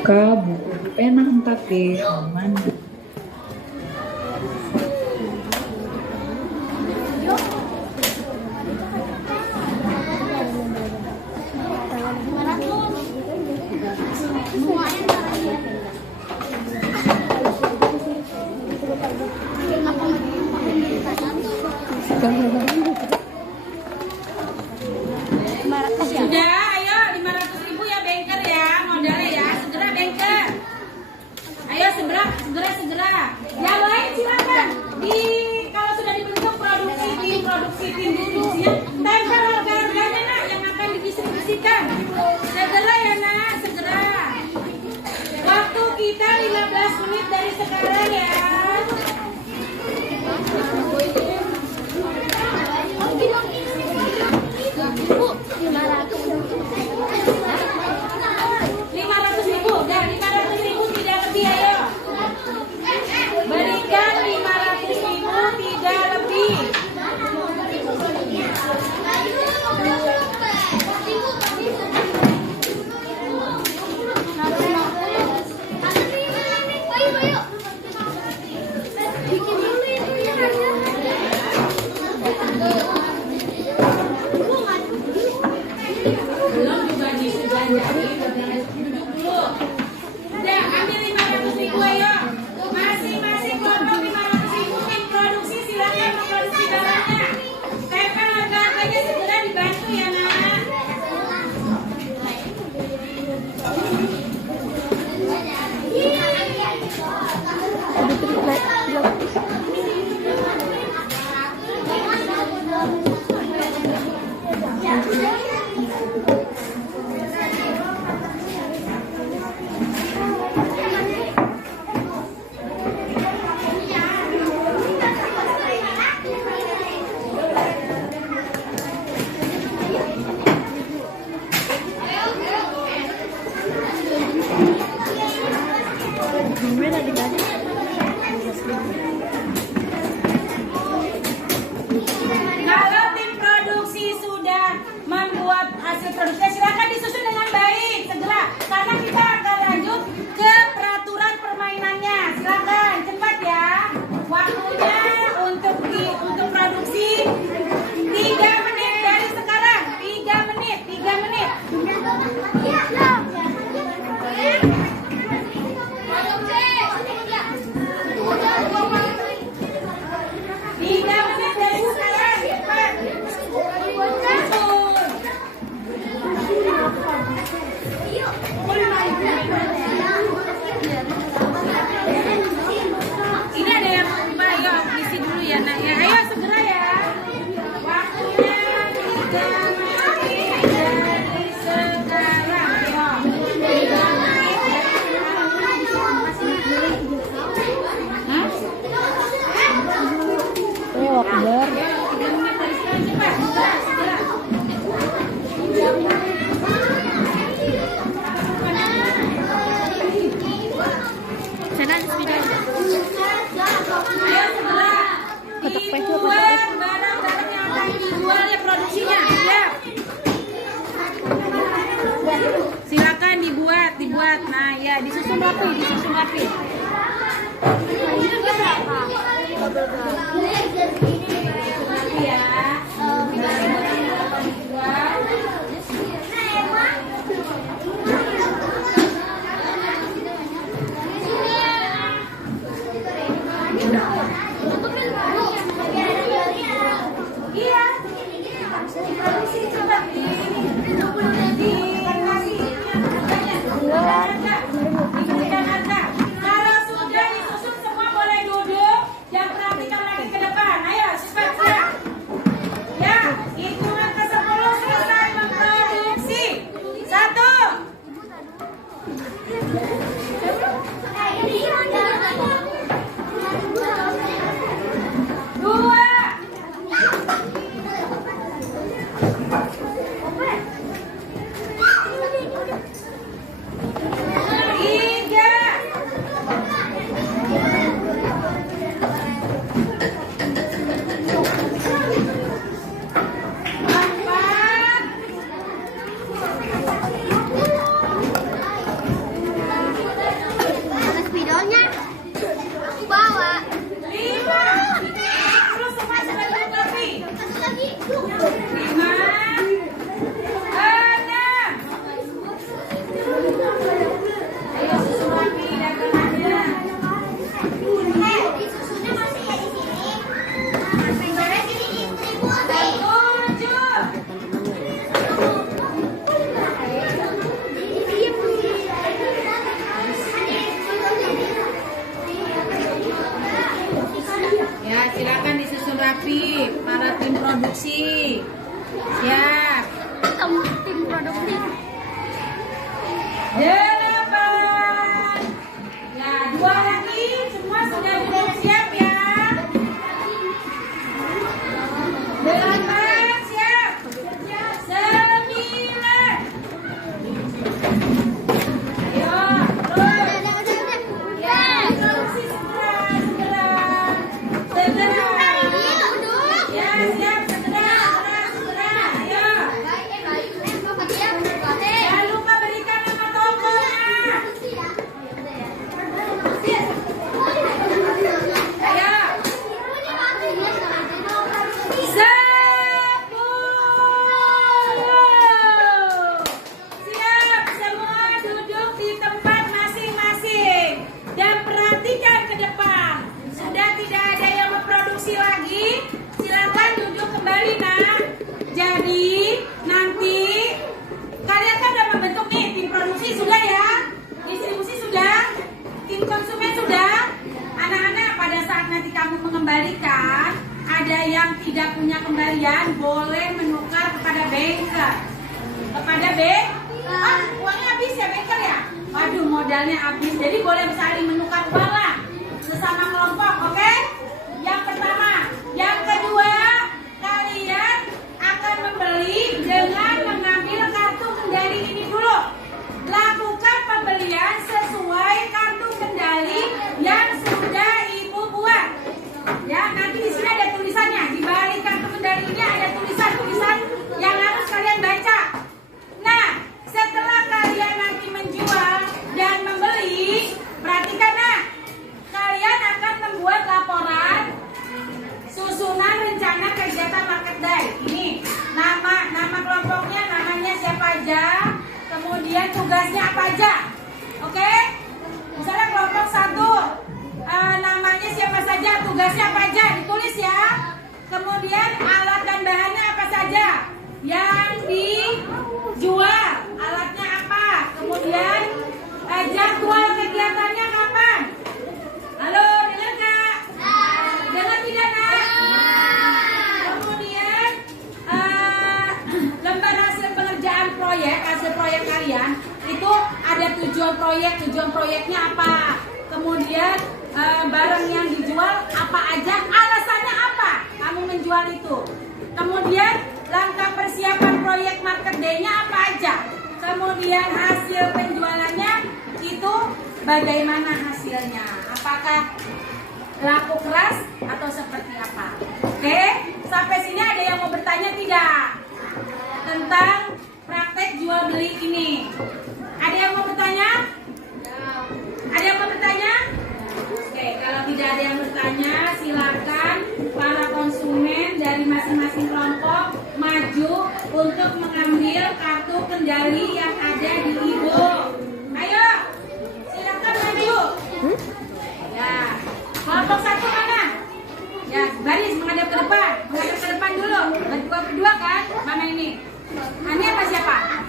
Buka buku pena 4D halaman. Sudah, ayo 500.000 ya banker ya, modalnya ya. Segera banker. Ayo segera. Yang lain silakan. Kalau sudah dibentuk produksi tim distribusinya, tempel harga-harganya nak yang akan didistribusikan. Segera ya nak, segera. Waktu kita 15 menit dari sekarang ya. Berikan 500.000 tidak lebih. Belum juga disudahi, duduk dulu. Udah, ambil 500.000 ayo. Masing-masing kelompok 500.000 tim produksi silakan memproduksi barangnya. Tempel harga-harganya segera dibantu ya nak. menit. Tiga menit dari sekarang. Cepat. Ini ada yang lupa, ayo isi dulu ya nak ya. Ayo segera ya. Waktunya 3 menit dari sekarang. Ayo. 3 menit dari sekarang cepat. Segera. Ayo segera dibuat barang-barang yang akan dijual ya produksinya. Siap. Silakan dibuat. Nah ya disusun rapi. Ya. Iya. Diproduksi coba diberikan harga. Kalau sudah disusun semua boleh duduk. Yang perhatikan lagi ke depan. Ayo cepat siap. Ya, hitungan ke 10 selesai memproduksi. 1. 2. 7. Ya, silakan disusun rapi para tim produksi. Siap. Tim produksi. 8. Nah, 2 lagi semua sudah duduk siap ya. 8 siap. 9. Ayo, terus. Ya, produksi segera. Ya, siap segera. Ayo. Jangan lupa berikan nama tokonya. Ayo. 10. Siap, semua duduk di tempat masing-masing dan perhatikan ke depan. Sudah tidak ada yang memproduksi lagi, silakan duduk kembali nak. Jadi nanti kalian kan udah membentuk nih tim produksi sudah ya, distribusi sudah, tim konsumen sudah. Anak-anak pada saat nanti kamu mengembalikan, ada yang tidak punya kembalian boleh menukar kepada banker. Kepada bank, uangnya habis ya banker ya? Waduh modalnya habis, jadi boleh saling menukar uang lah sesama kelompok, oke? Yang pertama, yang kedua, kalian akan membeli dengan mengambil kartu kendali ini dulu. Lakukan pembelian sesuai kartu kendali yang sudah ibu buat. Ya, nanti di sini ada tulisannya. Di balik kartu kendali ini ada tulisan-tulisan yang harus kalian baca. Nah, setelah kalian nanti menjual dan membeli, perhatikan nah, tugasnya apa aja. Oke? Misalnya kelompok 1, namanya siapa saja, tugasnya apa aja, ditulis ya. Kemudian alat dan bahannya apa saja yang dijual, alatnya apa. Kemudian jadwal kegiatannya kapan. Halo, dengar nggak? Dengar tidak, Nak? Kemudian lembar hasil pengerjaan proyek, hasil proyek kalian itu ada tujuan proyeknya apa. Kemudian barang yang dijual apa aja, alasannya apa kamu menjual itu. Kemudian langkah persiapan proyek market day-nya apa aja. Kemudian hasil penjualannya itu bagaimana hasilnya, apakah laku keras atau seperti apa. Oke, sampai sini ada yang mau bertanya tidak tentang praktek jual beli ini? Ada yang mau bertanya? Ada yang mau bertanya? Oke, kalau tidak ada yang bertanya, silakan para konsumen dari masing-masing kelompok maju untuk mengambil kartu kendali yang ada di Ibu. Ayo, silakan maju. Ya, kelompok 1 mana? Ya, baris menghadap ke depan dulu. Berdua kan? Mana ini? Ini apa siapa?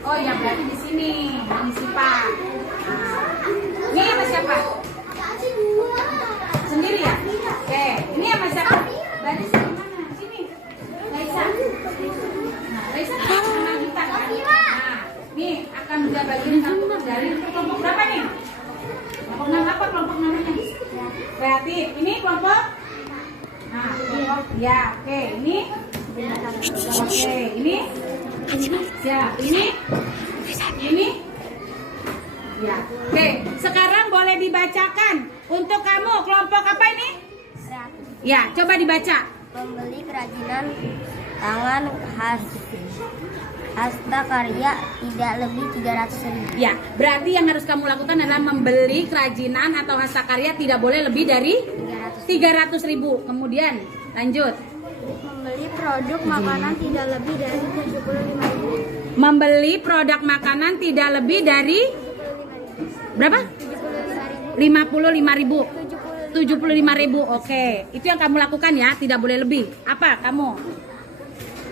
Oh ya, berarti di sini. Ini Sipa. Nah, ini apa siapa? Sendiri ya? Oke, ini apa siapa? Baris di mana? Sini. Laisa. Nah, Laisa sama kita kan? Nah, nih akan udah bagian kartu dari kelompok berapa nih? Kelompok 6 apa kelompok namanya? Kreatif. Ini kelompok? Nah, kelompok ya, oke. Ini? Oke, ini? Siap. Ini? Ya. Oke, sekarang boleh dibacakan untuk kamu kelompok apa ini? Ya, coba dibaca. Membeli kerajinan tangan khas hasta karya tidak lebih 300.000. Ya, berarti yang harus kamu lakukan adalah membeli kerajinan atau hasta karya tidak boleh lebih dari 300.000. Kemudian lanjut. Membeli produk makanan tidak lebih dari 75.000. Membeli produk makanan tidak lebih dari berapa? 55.000. 75.000. Oke, itu yang kamu lakukan ya, tidak boleh lebih. Apa kamu?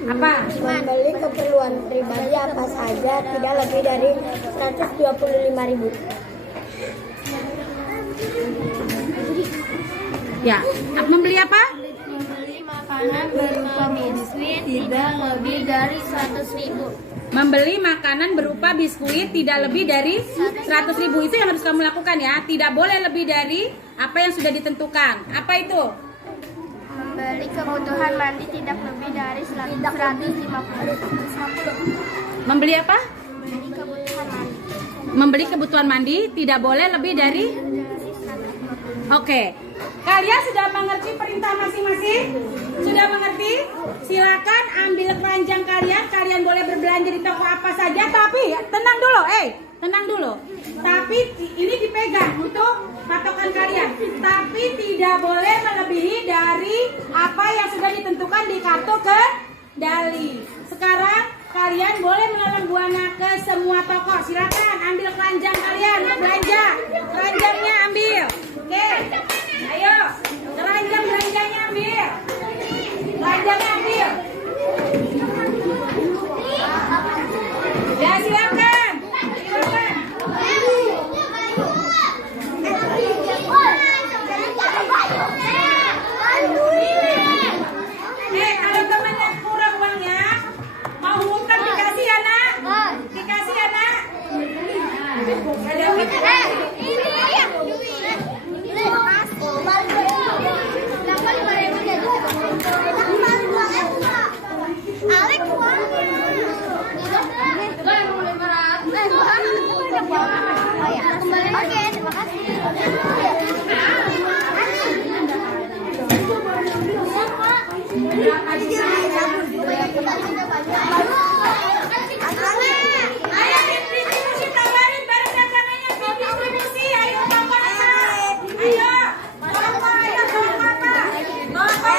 Apa? Membeli keperluan pribadi apa saja tidak lebih dari 125.000. Ya, membeli apa? Membeli makanan berupa biskuit tidak lebih dari 100.000. Membeli makanan berupa biskuit tidak lebih dari 100.000. Itu yang harus kamu lakukan ya. Tidak boleh lebih dari apa yang sudah ditentukan. Apa itu? Membeli kebutuhan mandi tidak lebih dari 150. Membeli apa? Membeli kebutuhan mandi. Membeli kebutuhan mandi tidak boleh lebih dari. Oke. Kalian sudah mengerti perintah masing-masing? Sudah mengerti? Silakan ambil keranjang kalian. Kalian boleh berbelanja di toko apa saja. Tapi tenang dulu, tenang dulu. Tapi ini dipegang untuk patokan kalian. Tapi tidak boleh melebihi dari apa yang sudah ditentukan di kartu kendali. Sekarang kalian boleh menolong Buana ke semua toko. Silakan ambil keranjang kalian, belanja. Keranjangnya ambil. Oke. Ayo, belanjanya ambil. Belanjanya ambil. Ya, silakan. Kalau teman yang kurang uangnya, mau hutang dikasih ya, Nak? Dikasih ya, Nak? Oke, terima kasih. Ayo distribusi, tawarin barang dagangannya, distribusi. Ayo toko apa? Ayo toko apa? Toko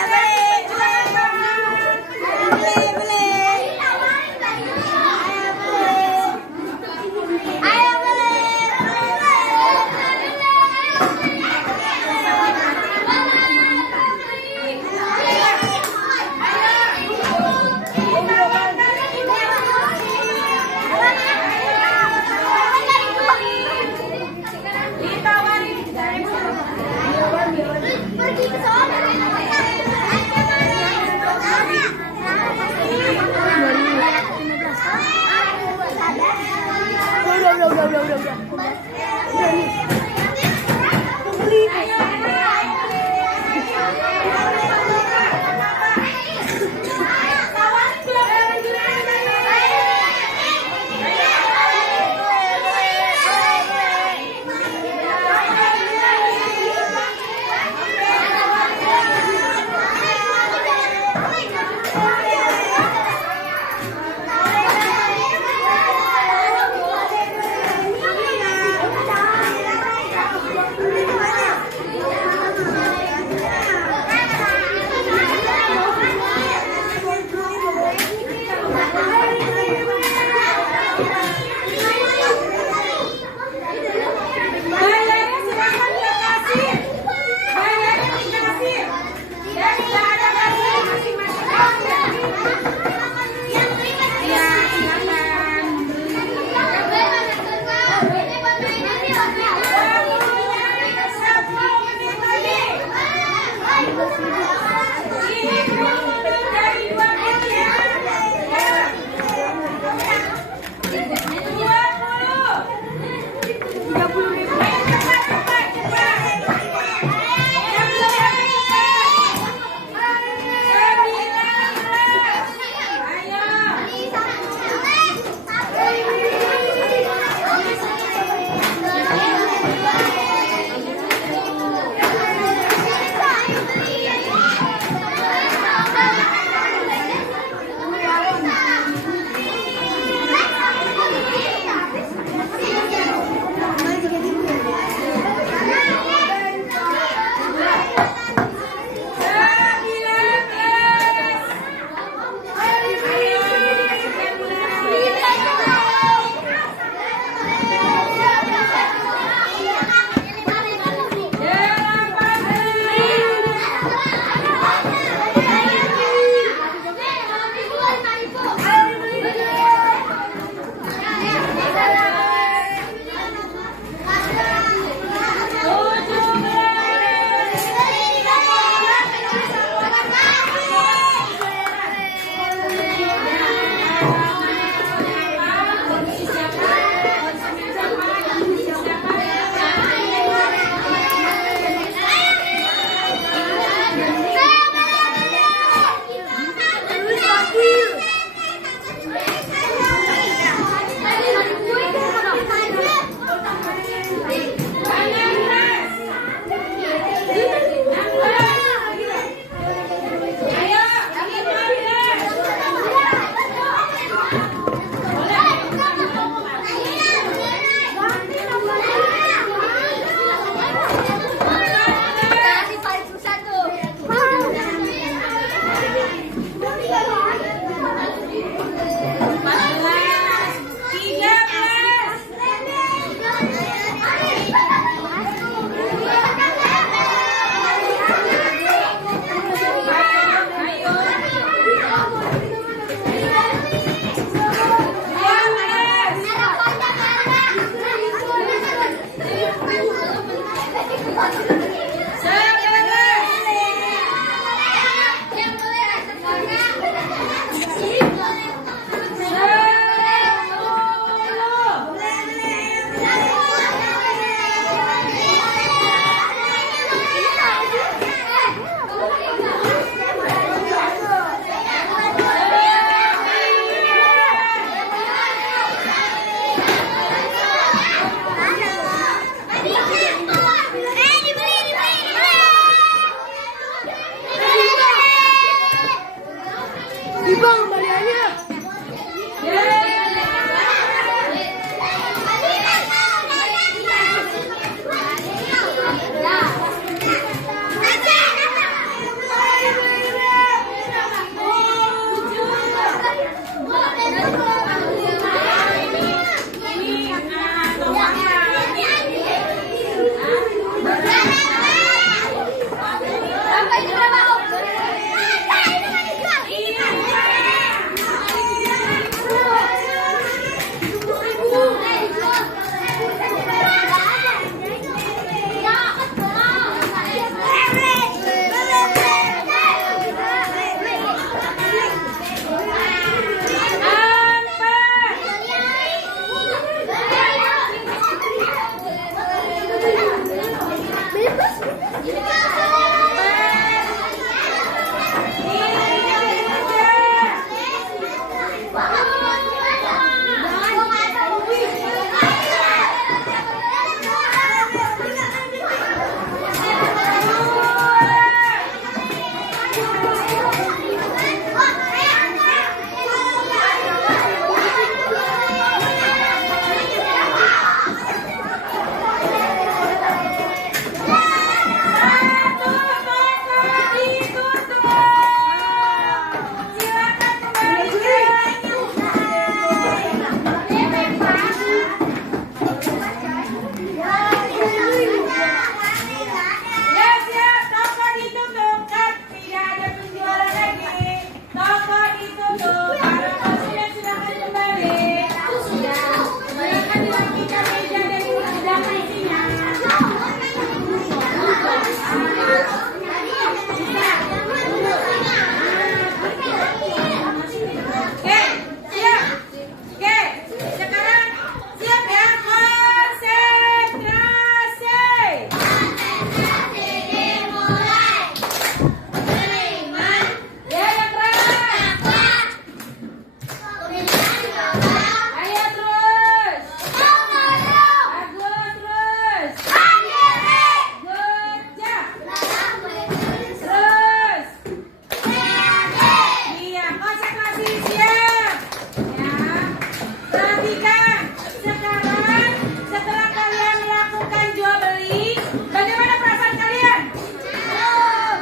distribusikan. Sekarang setelah kalian melakukan jual beli, bagaimana perasaan kalian?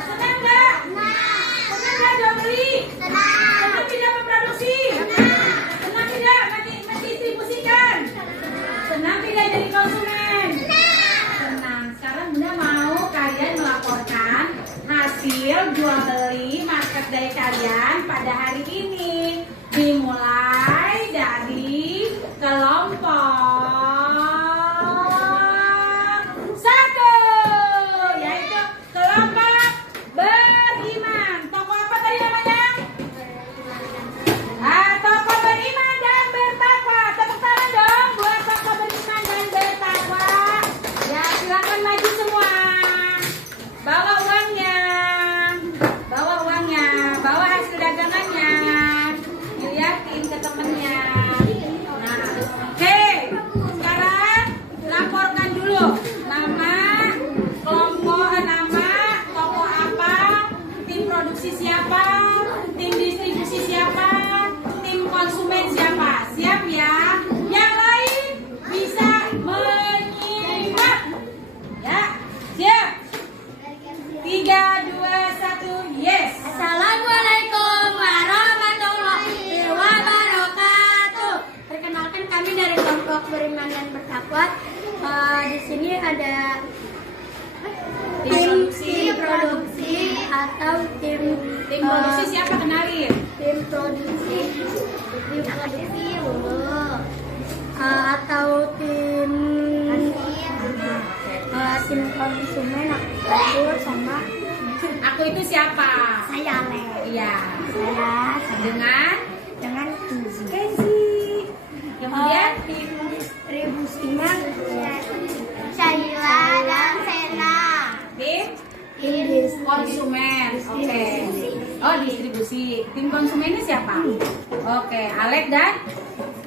Senang nggak? Senang nggak jual beli? Senang tidak memproduksi? Senang tidak mendistribusikan? Senang tidak jadi konsumen? Senang. Sekarang Bunda mau kalian melaporkan hasil jual beli market dari kalian pada hari ini. Dimulai dari kelompok 1, yaitu kelompok beriman. Toko apa tadi namanya? Toko beriman dan bertakwa. Tepuk tangan dong buat toko beriman dan bertakwa. Ya, silakan maju semua. Bawa uangnya. Bawa uangnya. Bawa hasil dagangannya. Dilihatin ke temennya. Nah, oke. Sekarang laporkan dulu nama kelompok, nama toko apa, tim produksi siapa, tim distribusi siapa, tim konsumen siapa. Siap ya? Yang lain bisa menyimak. Ya, siap. 3, 2, 1, yes. Assalamualaikum warahmatullahi wabarakatuh. Perkenalkan kami dari kelompok beriman dan bertakwa. Di sini ada tim produksi atau tim Produksi siapa, kenalin? tim produksi atau tim konsumen aku sama Aku itu siapa? saya Le. Iya. Saya dengan Kenzi. Kemudian tim distribusinya Syahila dan Sena. tim Tim konsumen. Oke. Oh, distribusi. Tim konsumennya siapa? Oke, Alek dan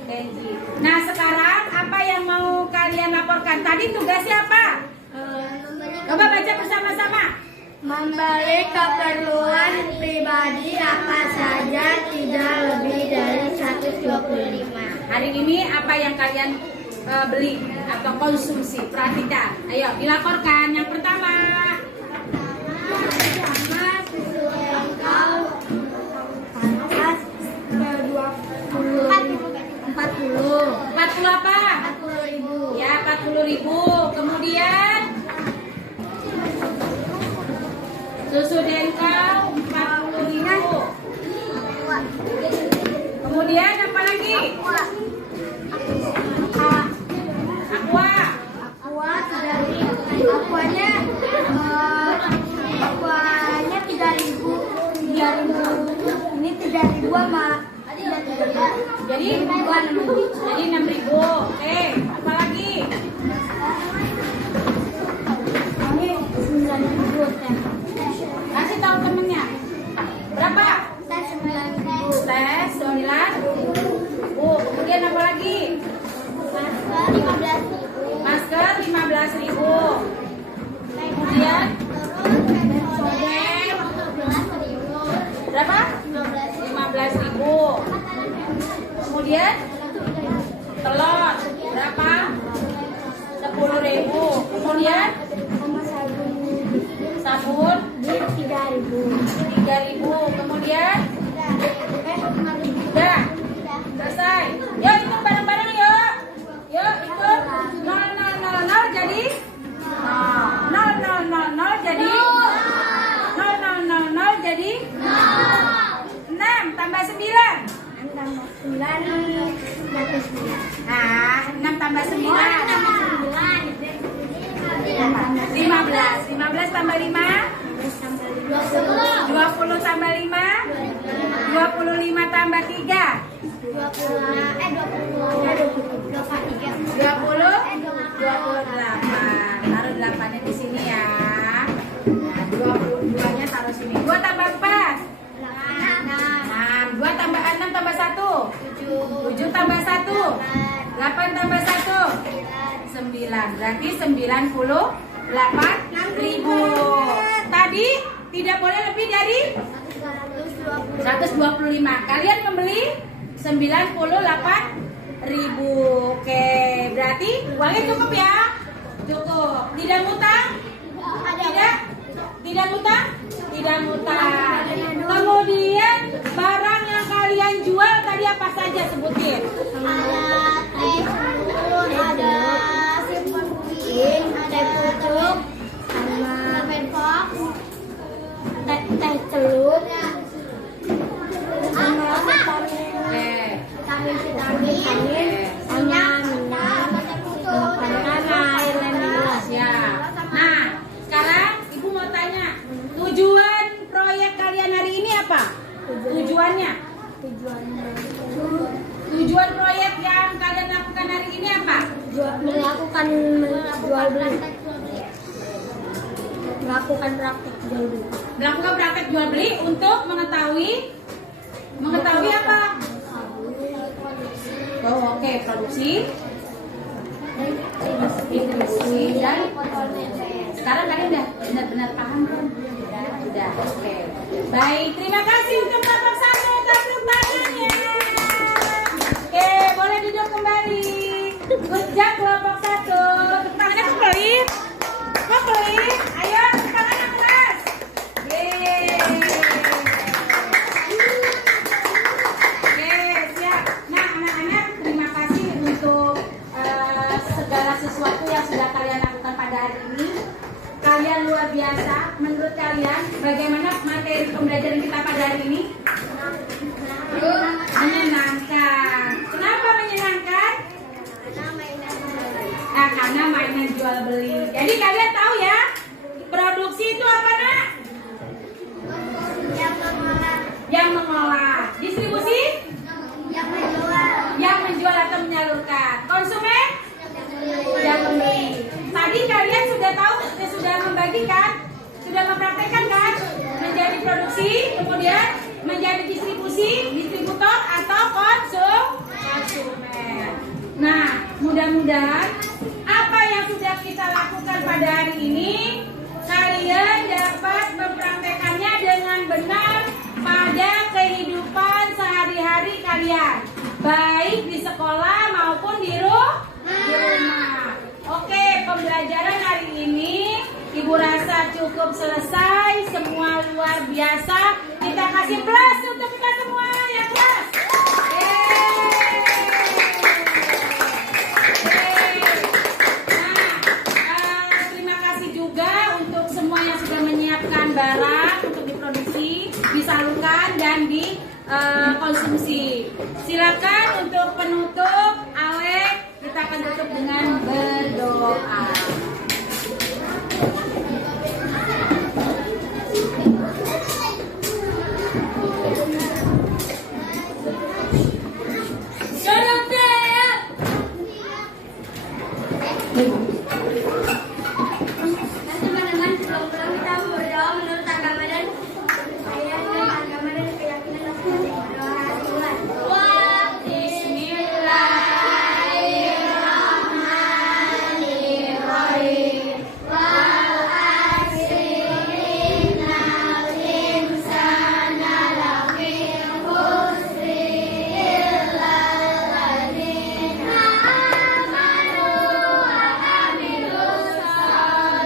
Kenzi. Nah, sekarang apa yang mau kalian laporkan? Tadi tugasnya apa? Coba baca bersama-sama. membeli keperluan pribadi apa saja tidak lebih dari 125. Hari ini apa yang kalian beli atau konsumsi? Perhatikan. Ayo, dilaporkan. Yang pertama. Engkau 40 apa? 40.000. Ya, 40.000. Kemudian susu Denkau 40.000. Kemudian apa lagi? Aqua. Aquanya 3.000. Ini 3.000 sama Jadi 6.000. Oke, apa lagi? ini 9.000 teh. Kasih tahu temennya. Berapa? Teh 9.000. Tes 9. Kemudian apa lagi? Masker 15.000. Kemudian berapa? 15.000. Kemudian telur berapa? 10.000. Kemudian sabun 3.000. Kemudian udah selesai. Yuk hitung bareng-bareng yuk. Yuk hitung 0,000 jadi 0,000 jadi 0,000 jadi 6 tambah 9. 9 Nah, 6 tambah 9. 15 tambah 5. 20 tambah 5. 25 tambah 3. 28. Taruh 8-nya di sini ya. Nah, 22-nya taruh sini. 2 tambah 4. 2 tambah 6 tambah 1. 7 tambah 1. 8 tambah 1. 9. Berarti 98.000. Tadi tidak boleh lebih dari 125. Kalian membeli 98.000. Oke, berarti uangnya cukup ya? Cukup. Tidak ngutang? Tidak ngutang? Tidak ngutang. Kemudian barang yang kalian jual tadi apa saja sebutin? Ada sipon ada pucuk, sama teh celup, sama vitamin, sama minyak, sama air gelas. Ya. Nah, sekarang Ibu mau tanya, tujuan proyek kalian hari ini apa? Tujuannya? Tujuan proyek yang kalian lakukan hari ini apa? Melakukan jual beli, melakukan praktek jual beli. Melakukan praktek jual beli untuk mengetahui apa? Oh, oke, produksi, distribusi, dan sekarang kalian udah benar-benar paham kan? Sudah, oke. Baik, terima kasih untuk kelompok 1, tepuk tangannya. Oke, boleh duduk kembali. Good job kelompok 1. Tepuk tangannya kok pelit? Kok pelit? Ayo, tepuk tangan yang keras. Yeay. Oke, siap. Nah, anak-anak, terima kasih untuk segala sesuatu yang sudah kalian lakukan pada hari ini. Kalian luar biasa. Menurut kalian, bagaimana materi pembelajaran kita pada hari ini? Menyenangkan. Kenapa menyenangkan? Nah, karena mainan jual beli. Jadi kalian tahu ya, produksi itu apa, Nak? Yang mengolah. Distribusi? Yang menjual atau menyalurkan. Konsumen? Yang membeli. Tadi kalian sudah tahu, sudah membagikan, sudah mempraktekkan kan? Menjadi produksi, kemudian menjadi distributor atau konsumen. Nah, mudah-mudahan apa yang sudah kita lakukan pada hari ini kalian dapat mempraktekannya dengan benar pada kehidupan sehari-hari kalian, baik di sekolah maupun di rumah. Oke, pembelajaran hari ini Ibu rasa cukup selesai, semua luar biasa. Kita kasih plus untuk kita semua ya, plus. Terima kasih juga untuk semua yang sudah menyiapkan barang untuk diproduksi, disalurkan dan dikonsumsi. Silakan untuk penutup, Alek, kita akan tutup dengan berdoa. Teman-teman, sebelum pulang kita berdoa menurut agama dan keyakinan masing-masing. Berdoa Tuhan. Bismillahirrahmanirrahim. Wal asri innal insana lafi khusri illa alladzina amanu wa amilus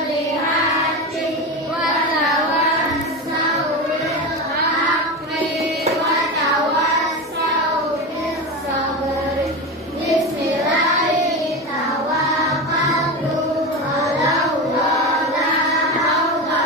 solihati wa tawassau bil haqqi wa tawassau bis sabri. Bismillahirrahmanirrahim. Tawakkaltu 'ala Allah, la haula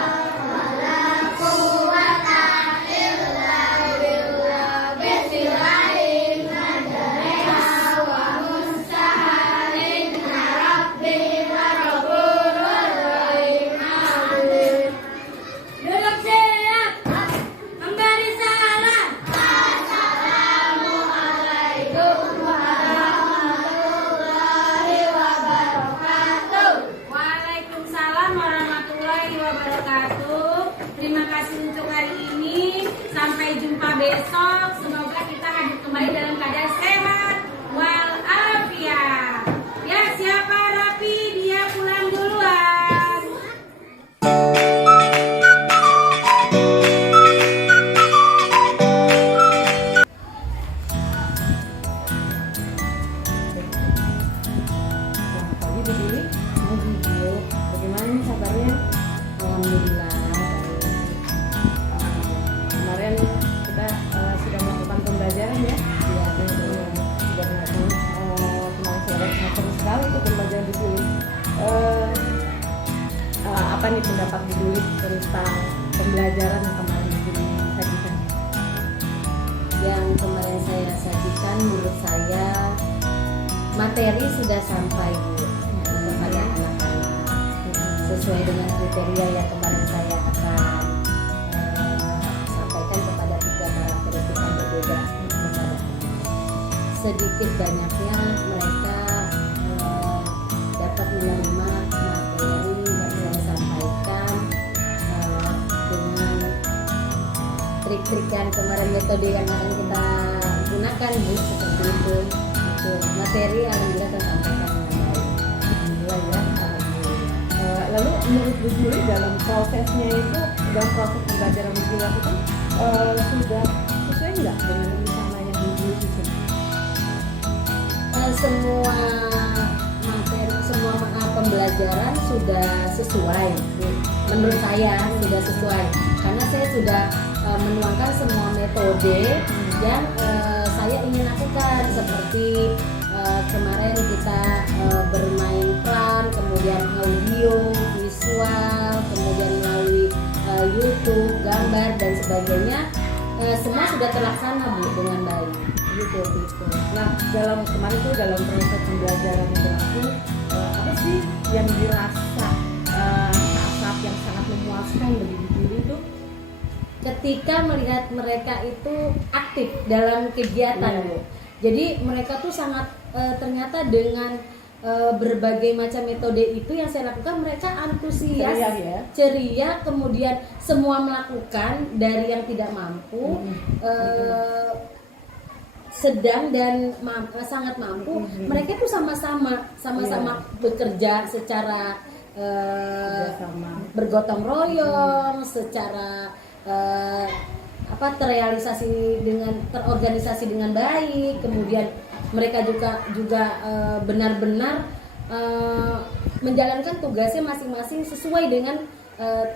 wa la quwwata illa billah. Bismillahirrahmanirrahim. Najariha wa mustaharina rabbi wa rabbul rahim. Amin. Duduk siap. Memberi salam. Assalamualaikum warahmatullahi wabarakatuh. Waalaikumsalam warahmatullahi wabarakatuh. Terima kasih untuk hari ini. Sampai jumpa besok. Semoga kita hadir kembali dalam keadaan sehat walafiat. Ya, siapa Rapi? Dia pulang duluan. Bu Juli mau video. Bagaimana nih kabarnya? Alhamdulillah. Kemarin kita sudah melakukan pembelajaran ya. Ya, Sudah melakukan kemarin sore seru sekali itu pembelajaran Bu Juli. Apa nih pendapat Bu Juli tentang pembelajaran yang kemarin Bu Juli sajikan? yang kemarin saya sajikan menurut saya materi sudah sampai Bu kepada anak-anak sesuai dengan kriteria yang kemarin saya akan sampaikan kepada 3 karakteristik yang berbeda kepada anak. Sedikit banyaknya mereka dapat menerima materi yang saya sampaikan dengan trik-trik yang kemarin, metode yang akan kita gunakan Bu, seperti itu. Materi alhamdulillah tersampaikan dengan baik. Alhamdulillah ya. Lalu menurut Bu Juli dalam prosesnya itu, dalam proses pembelajaran Bu Juli itu sudah sesuai nggak dengan rencana yang Bu Juli bikin? Semua materi, semua pembelajaran sudah sesuai Bu. Menurut saya sudah sesuai karena saya sudah menuangkan semua metode yang saya ingin lakukan, seperti kemarin kita bermain peran, kemudian audio, visual, kemudian melalui YouTube, gambar dan sebagainya, semua sudah terlaksana Bu dengan baik. Gitu. Nah, dalam kemarin tuh dalam proses pembelajaran yang berlaku, apa sih yang dirasa saat-saat yang sangat memuaskan bagi Bu Juli itu? Ketika melihat mereka itu aktif dalam kegiatan Bu. Jadi mereka tuh sangat ternyata dengan berbagai macam metode itu yang saya lakukan, mereka antusias, ceria, kemudian semua melakukan, dari yang tidak mampu, sedang dan sangat mampu. Mereka tuh sama-sama bekerja secara bergotong royong, secara terorganisasi dengan baik. Kemudian mereka juga benar-benar menjalankan tugasnya masing-masing sesuai dengan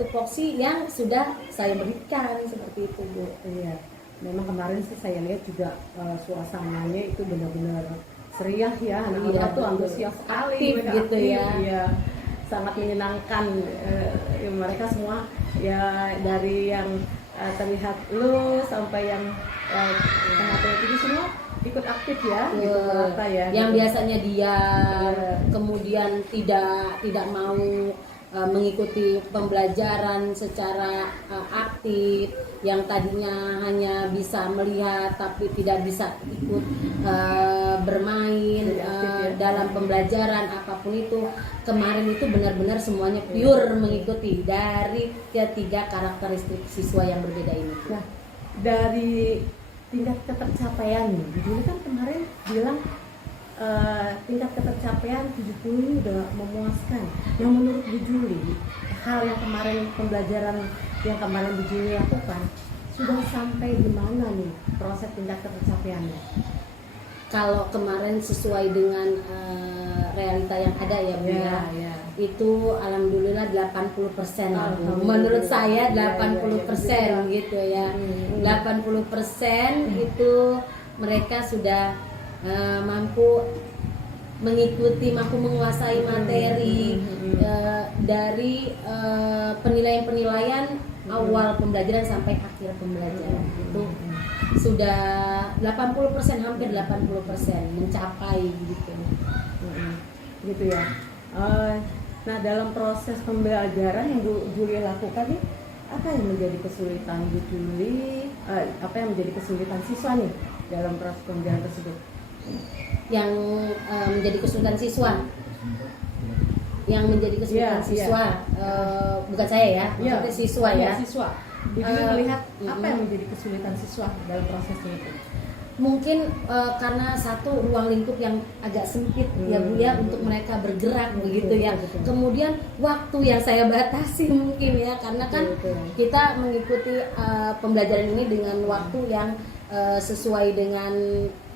tupoksi yang sudah saya berikan, seperti itu Bu. Iya, memang kemarin sih saya lihat juga suasananya itu benar-benar ceria ya, anak-anak tuh antusias sekali, aktif gitu ya. Iya, sangat menyenangkan. Mereka semua ya, dari yang terlihat lu sampai yang tengah-tengah itu semua ikut aktif ya, gitu merata ya. Yang gitu. biasanya diam, kemudian tidak mau mengikuti pembelajaran secara aktif, yang tadinya hanya bisa melihat tapi tidak bisa ikut bermain dalam pembelajaran apapun itu. Kemarin itu benar-benar semuanya pure mengikuti dari ketiga karakteristik siswa yang berbeda ini. Nah, dari tingkat ketercapaian, Bu Juli kan kemarin bilang tingkat ketercapaian 70 ini udah memuaskan. Yang menurut Bu Juli, hal yang kemarin pembelajaran yang kemarin Bu Juli lakukan sudah sampai di mana nih proses tingkat ketercapaiannya? Kalau kemarin sesuai dengan realita yang ada ya Bu ya. Itu alhamdulillah 80% lah Bu. Menurut saya 80% gitu ya. 80% itu mereka sudah mampu mengikuti, mampu menguasai materi dari penilaian-penilaian awal pembelajaran sampai akhir pembelajaran. Itu sudah 80%, hampir 80% mencapai gitu. Gitu ya. Nah, dalam proses pembelajaran yang Bu Juli lakukan nih, apa yang menjadi kesulitan Bu Juli? Apa yang menjadi kesulitan siswa nih dalam proses pembelajaran tersebut? Yang menjadi kesulitan siswa, bukan saya ya, maksudnya siswa ya. Siswa. Bu Juli melihat apa yang menjadi kesulitan siswa dalam prosesnya itu? Mungkin karena satu, ruang lingkup yang agak sempit ya Bu ya, untuk mereka bergerak begitu ya. Kemudian waktu yang saya batasi mungkin ya, karena kan kita mengikuti pembelajaran ini dengan waktu yang sesuai dengan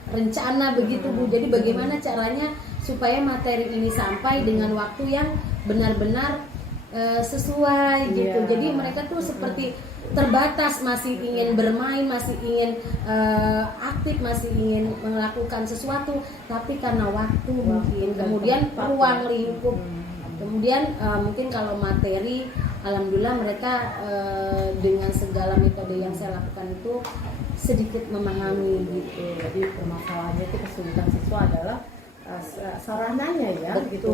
rencana begitu Bu. Jadi bagaimana caranya supaya materi ini sampai dengan waktu yang benar-benar sesuai gitu. Iya. Jadi mereka tuh seperti terbatas, masih ingin bermain, masih ingin aktif, masih ingin melakukan sesuatu, tapi karena waktu mungkin, dan kemudian tempat, ruang ya. lingkup, kemudian mungkin kalau materi, alhamdulillah mereka dengan segala metode yang saya lakukan itu sedikit memahami gitu. Jadi permasalahannya itu kesulitan siswa adalah sarananya ya, Betul. gitu,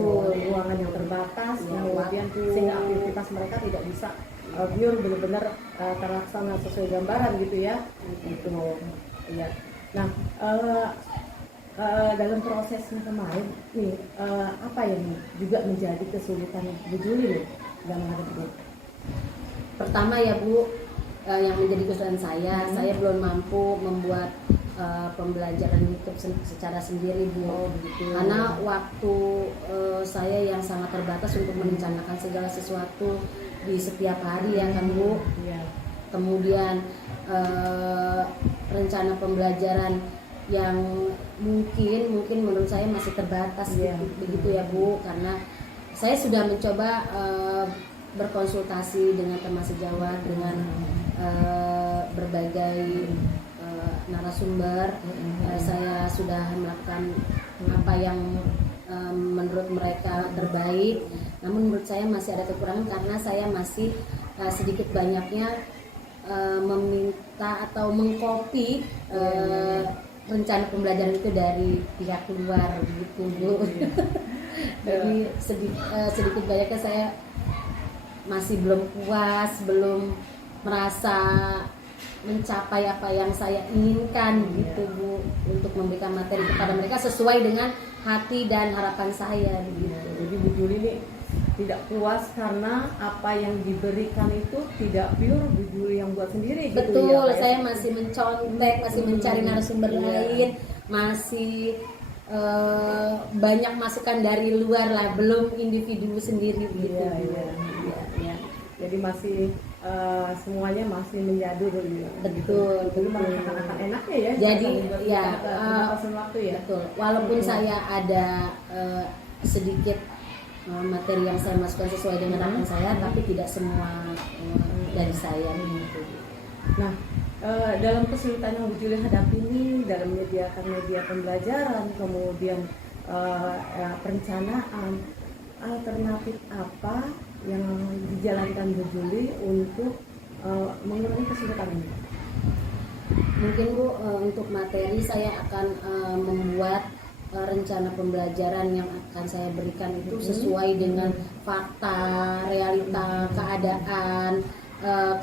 ruangan yang terbatas, Ya, kemudian waktu. sehingga aktivitas mereka tidak bisa pure benar-benar terlaksana sesuai gambaran gitu ya, gitu ya. Nah, dalam prosesnya kemarin nih, apa yang juga menjadi kesulitan Bu Juli nih dalam hal itu? Pertama ya Bu, yang menjadi kesulitan saya belum mampu membuat pembelajaran YouTube secara sendiri Bu. Begitu. Karena waktu saya yang sangat terbatas untuk merencanakan segala sesuatu di setiap hari ya kan Bu. Iya. Kemudian rencana pembelajaran yang mungkin menurut saya masih terbatas Iya. begitu ya Bu, karena saya sudah mencoba berkonsultasi dengan teman sejawat, dengan berbagai narasumber. Saya sudah melakukan apa yang menurut mereka terbaik, namun menurut saya masih ada kekurangan karena saya masih sedikit banyaknya meminta atau mengcopy rencana pembelajaran itu dari pihak luar gitu Bu. Jadi sedikit banyaknya saya masih belum puas, belum merasa mencapai apa yang saya inginkan gitu Bu, untuk memberikan materi kepada mereka sesuai dengan hati dan harapan saya gitu. Jadi Bu Juli ini tidak puas karena apa yang diberikan itu tidak pure Bu Juli yang buat sendiri gitu. Betul, ya, Pak, ya? saya masih mencontek, masih mencari narasumber lain, masih banyak masukan dari luar lah, belum individu sendiri gitu. Iya, iya. Jadi masih semuanya masih menyadu dulu. Betul, Dulu betul. akan enaknya ya. Jadi ya, batasan waktu ya. betul. Walaupun saya ada sedikit materi yang saya masukkan sesuai dengan harapan saya, tapi tidak semua dari saya gitu. Nah, dalam kesulitan yang Bu Juli hadapi ini dalam menyediakan media pembelajaran, kemudian perencanaan, alternatif apa yang dijalankan Bu Juli untuk mengurangi kesulitan ini? Mungkin Bu, untuk materi saya akan membuat rencana pembelajaran yang akan saya berikan itu sesuai dengan fakta, realita, keadaan,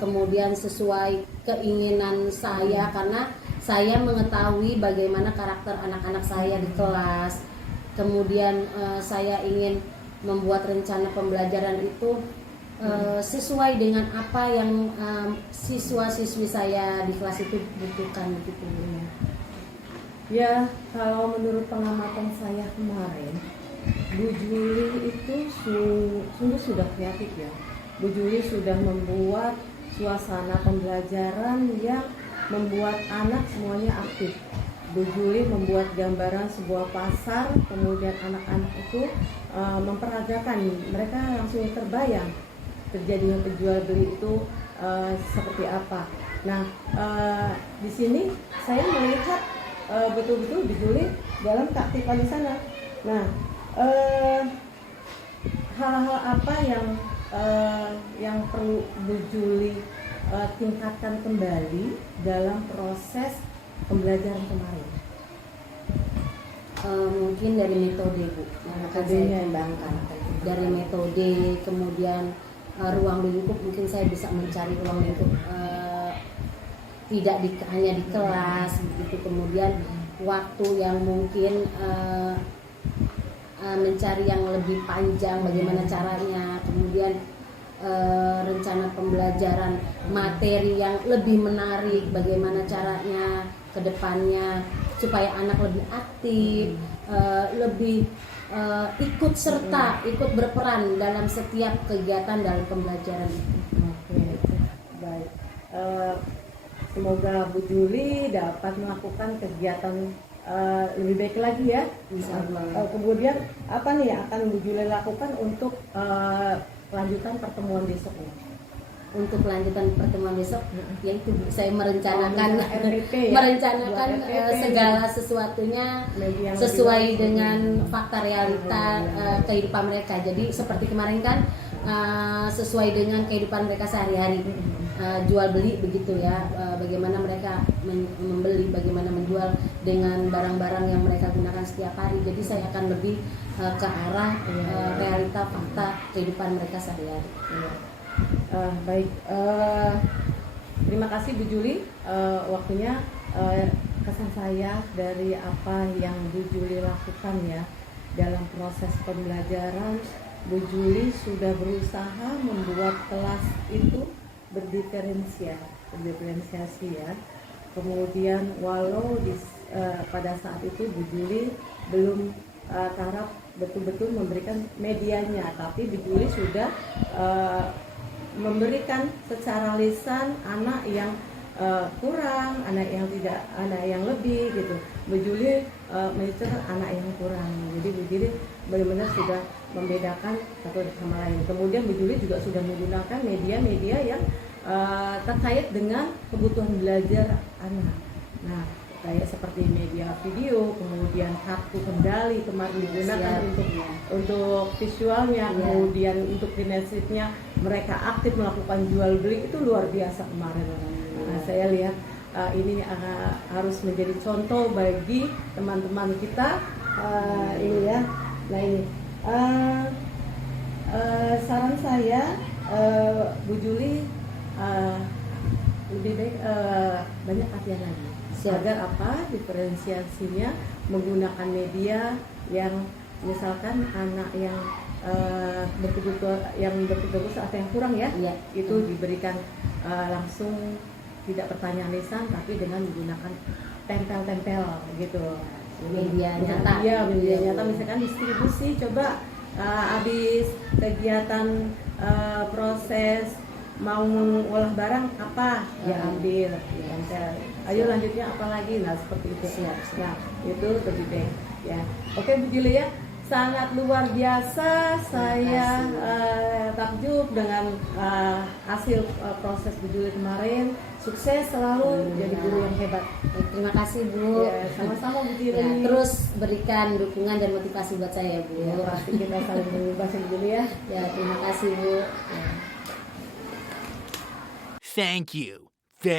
kemudian sesuai keinginan saya, karena saya mengetahui bagaimana karakter anak-anak saya di kelas. Kemudian saya ingin membuat rencana pembelajaran itu sesuai dengan apa yang siswa-siswi saya di kelas itu butuhkan gitu. Ya, kalau menurut pengamatan saya kemarin, Bu Juli itu sungguh sudah kreatif ya. Bu Juli sudah membuat suasana pembelajaran yang membuat anak semuanya aktif. Bu Juli membuat gambaran sebuah pasar, kemudian anak-anak itu memperagakan, mereka langsung terbayang terjadinya penjual beli itu seperti apa. Nah, di sini saya melihat betul-betul Bu Juli dalam keaktifan di sana. Nah, hal-hal apa yang perlu Bu Juli tingkatkan kembali dalam proses pembelajaran kemarin? Mungkin dari metode Bu yang akan saya kembangkan. Dari metode, kemudian ruang lingkup, mungkin saya bisa mencari ruang lingkup tidak hanya di kelas begitu. Kemudian waktu yang mungkin mencari yang lebih panjang, bagaimana caranya. Kemudian rencana pembelajaran, materi yang lebih menarik, bagaimana caranya ke depannya supaya anak lebih aktif, lebih ikut serta, ikut berperan dalam setiap kegiatan dalam pembelajaran itu. Oke, baik. Semoga Bu Juli dapat melakukan kegiatan lebih baik lagi ya. Insyaallah. Kemudian apa nih yang akan Bu Juli lakukan untuk lanjutan pertemuan besok nih? Untuk kelanjutan pertemuan besok, yaitu saya merencanakan RPP ya? merencanakan Buat RPP. segala sesuatunya Media yang sesuai lebih dengan fakta realita kehidupan mereka. Jadi seperti kemarin kan sesuai dengan kehidupan mereka sehari-hari, jual beli begitu ya, bagaimana mereka membeli, bagaimana menjual dengan barang-barang yang mereka gunakan setiap hari. Jadi saya akan lebih ke arah realita fakta kehidupan mereka sehari-hari. Iya. Baik, terima kasih Bu Juli, waktunya. Kesan saya dari apa yang Bu Juli lakukan ya dalam proses pembelajaran, Bu Juli sudah berusaha membuat kelas itu berdiferensiasi ya. Kemudian walau pada saat itu Bu Juli belum taraf betul-betul memberikan medianya, tapi Bu Juli sudah memberikan secara lisan anak yang kurang, anak yang tidak, anak yang lebih gitu. Bu Juli menyetir anak yang kurang. Jadi Bu Juli benar-benar sudah membedakan satu sama lain. Kemudian Bu Juli juga sudah menggunakan media-media yang terkait dengan kebutuhan belajar anak. Nah, kayak seperti media video, kemudian kartu kendali kemarin digunakan untuk visualnya, kemudian untuk kinestesnya mereka aktif melakukan jual beli, itu luar biasa kemarin. Nah, saya lihat ini harus menjadi contoh bagi teman-teman kita ini ya. Nah ini saran saya, Bu Juli lebih baik banyak latihan lagi. Agar apa, diferensiasinya menggunakan media yang misalkan anak yang berkebutuhan atau yang kurang ya, itu diberikan langsung, tidak pertanyaan lisan tapi dengan menggunakan tempel-tempel gitu, Media nyata. Iya, media nyata. Misalkan distribusi, coba habis kegiatan proses mau mengolah barang apa ya ambil, tempel. Ayo lanjutnya apa lagi, nah seperti itu. Nah itu lebih baik ya. Oke Bu Juli ya, sangat luar biasa. Saya takjub dengan hasil proses Bu Juli kemarin. Sukses selalu jadi guru yang hebat. Terima kasih Bu. Ya, sama-sama Bu Juli. Ya, terus berikan dukungan dan motivasi buat saya Bu. Ya, pasti kita saling mengubah Bu Juli ya. Ya, terima kasih Bu. Thank you.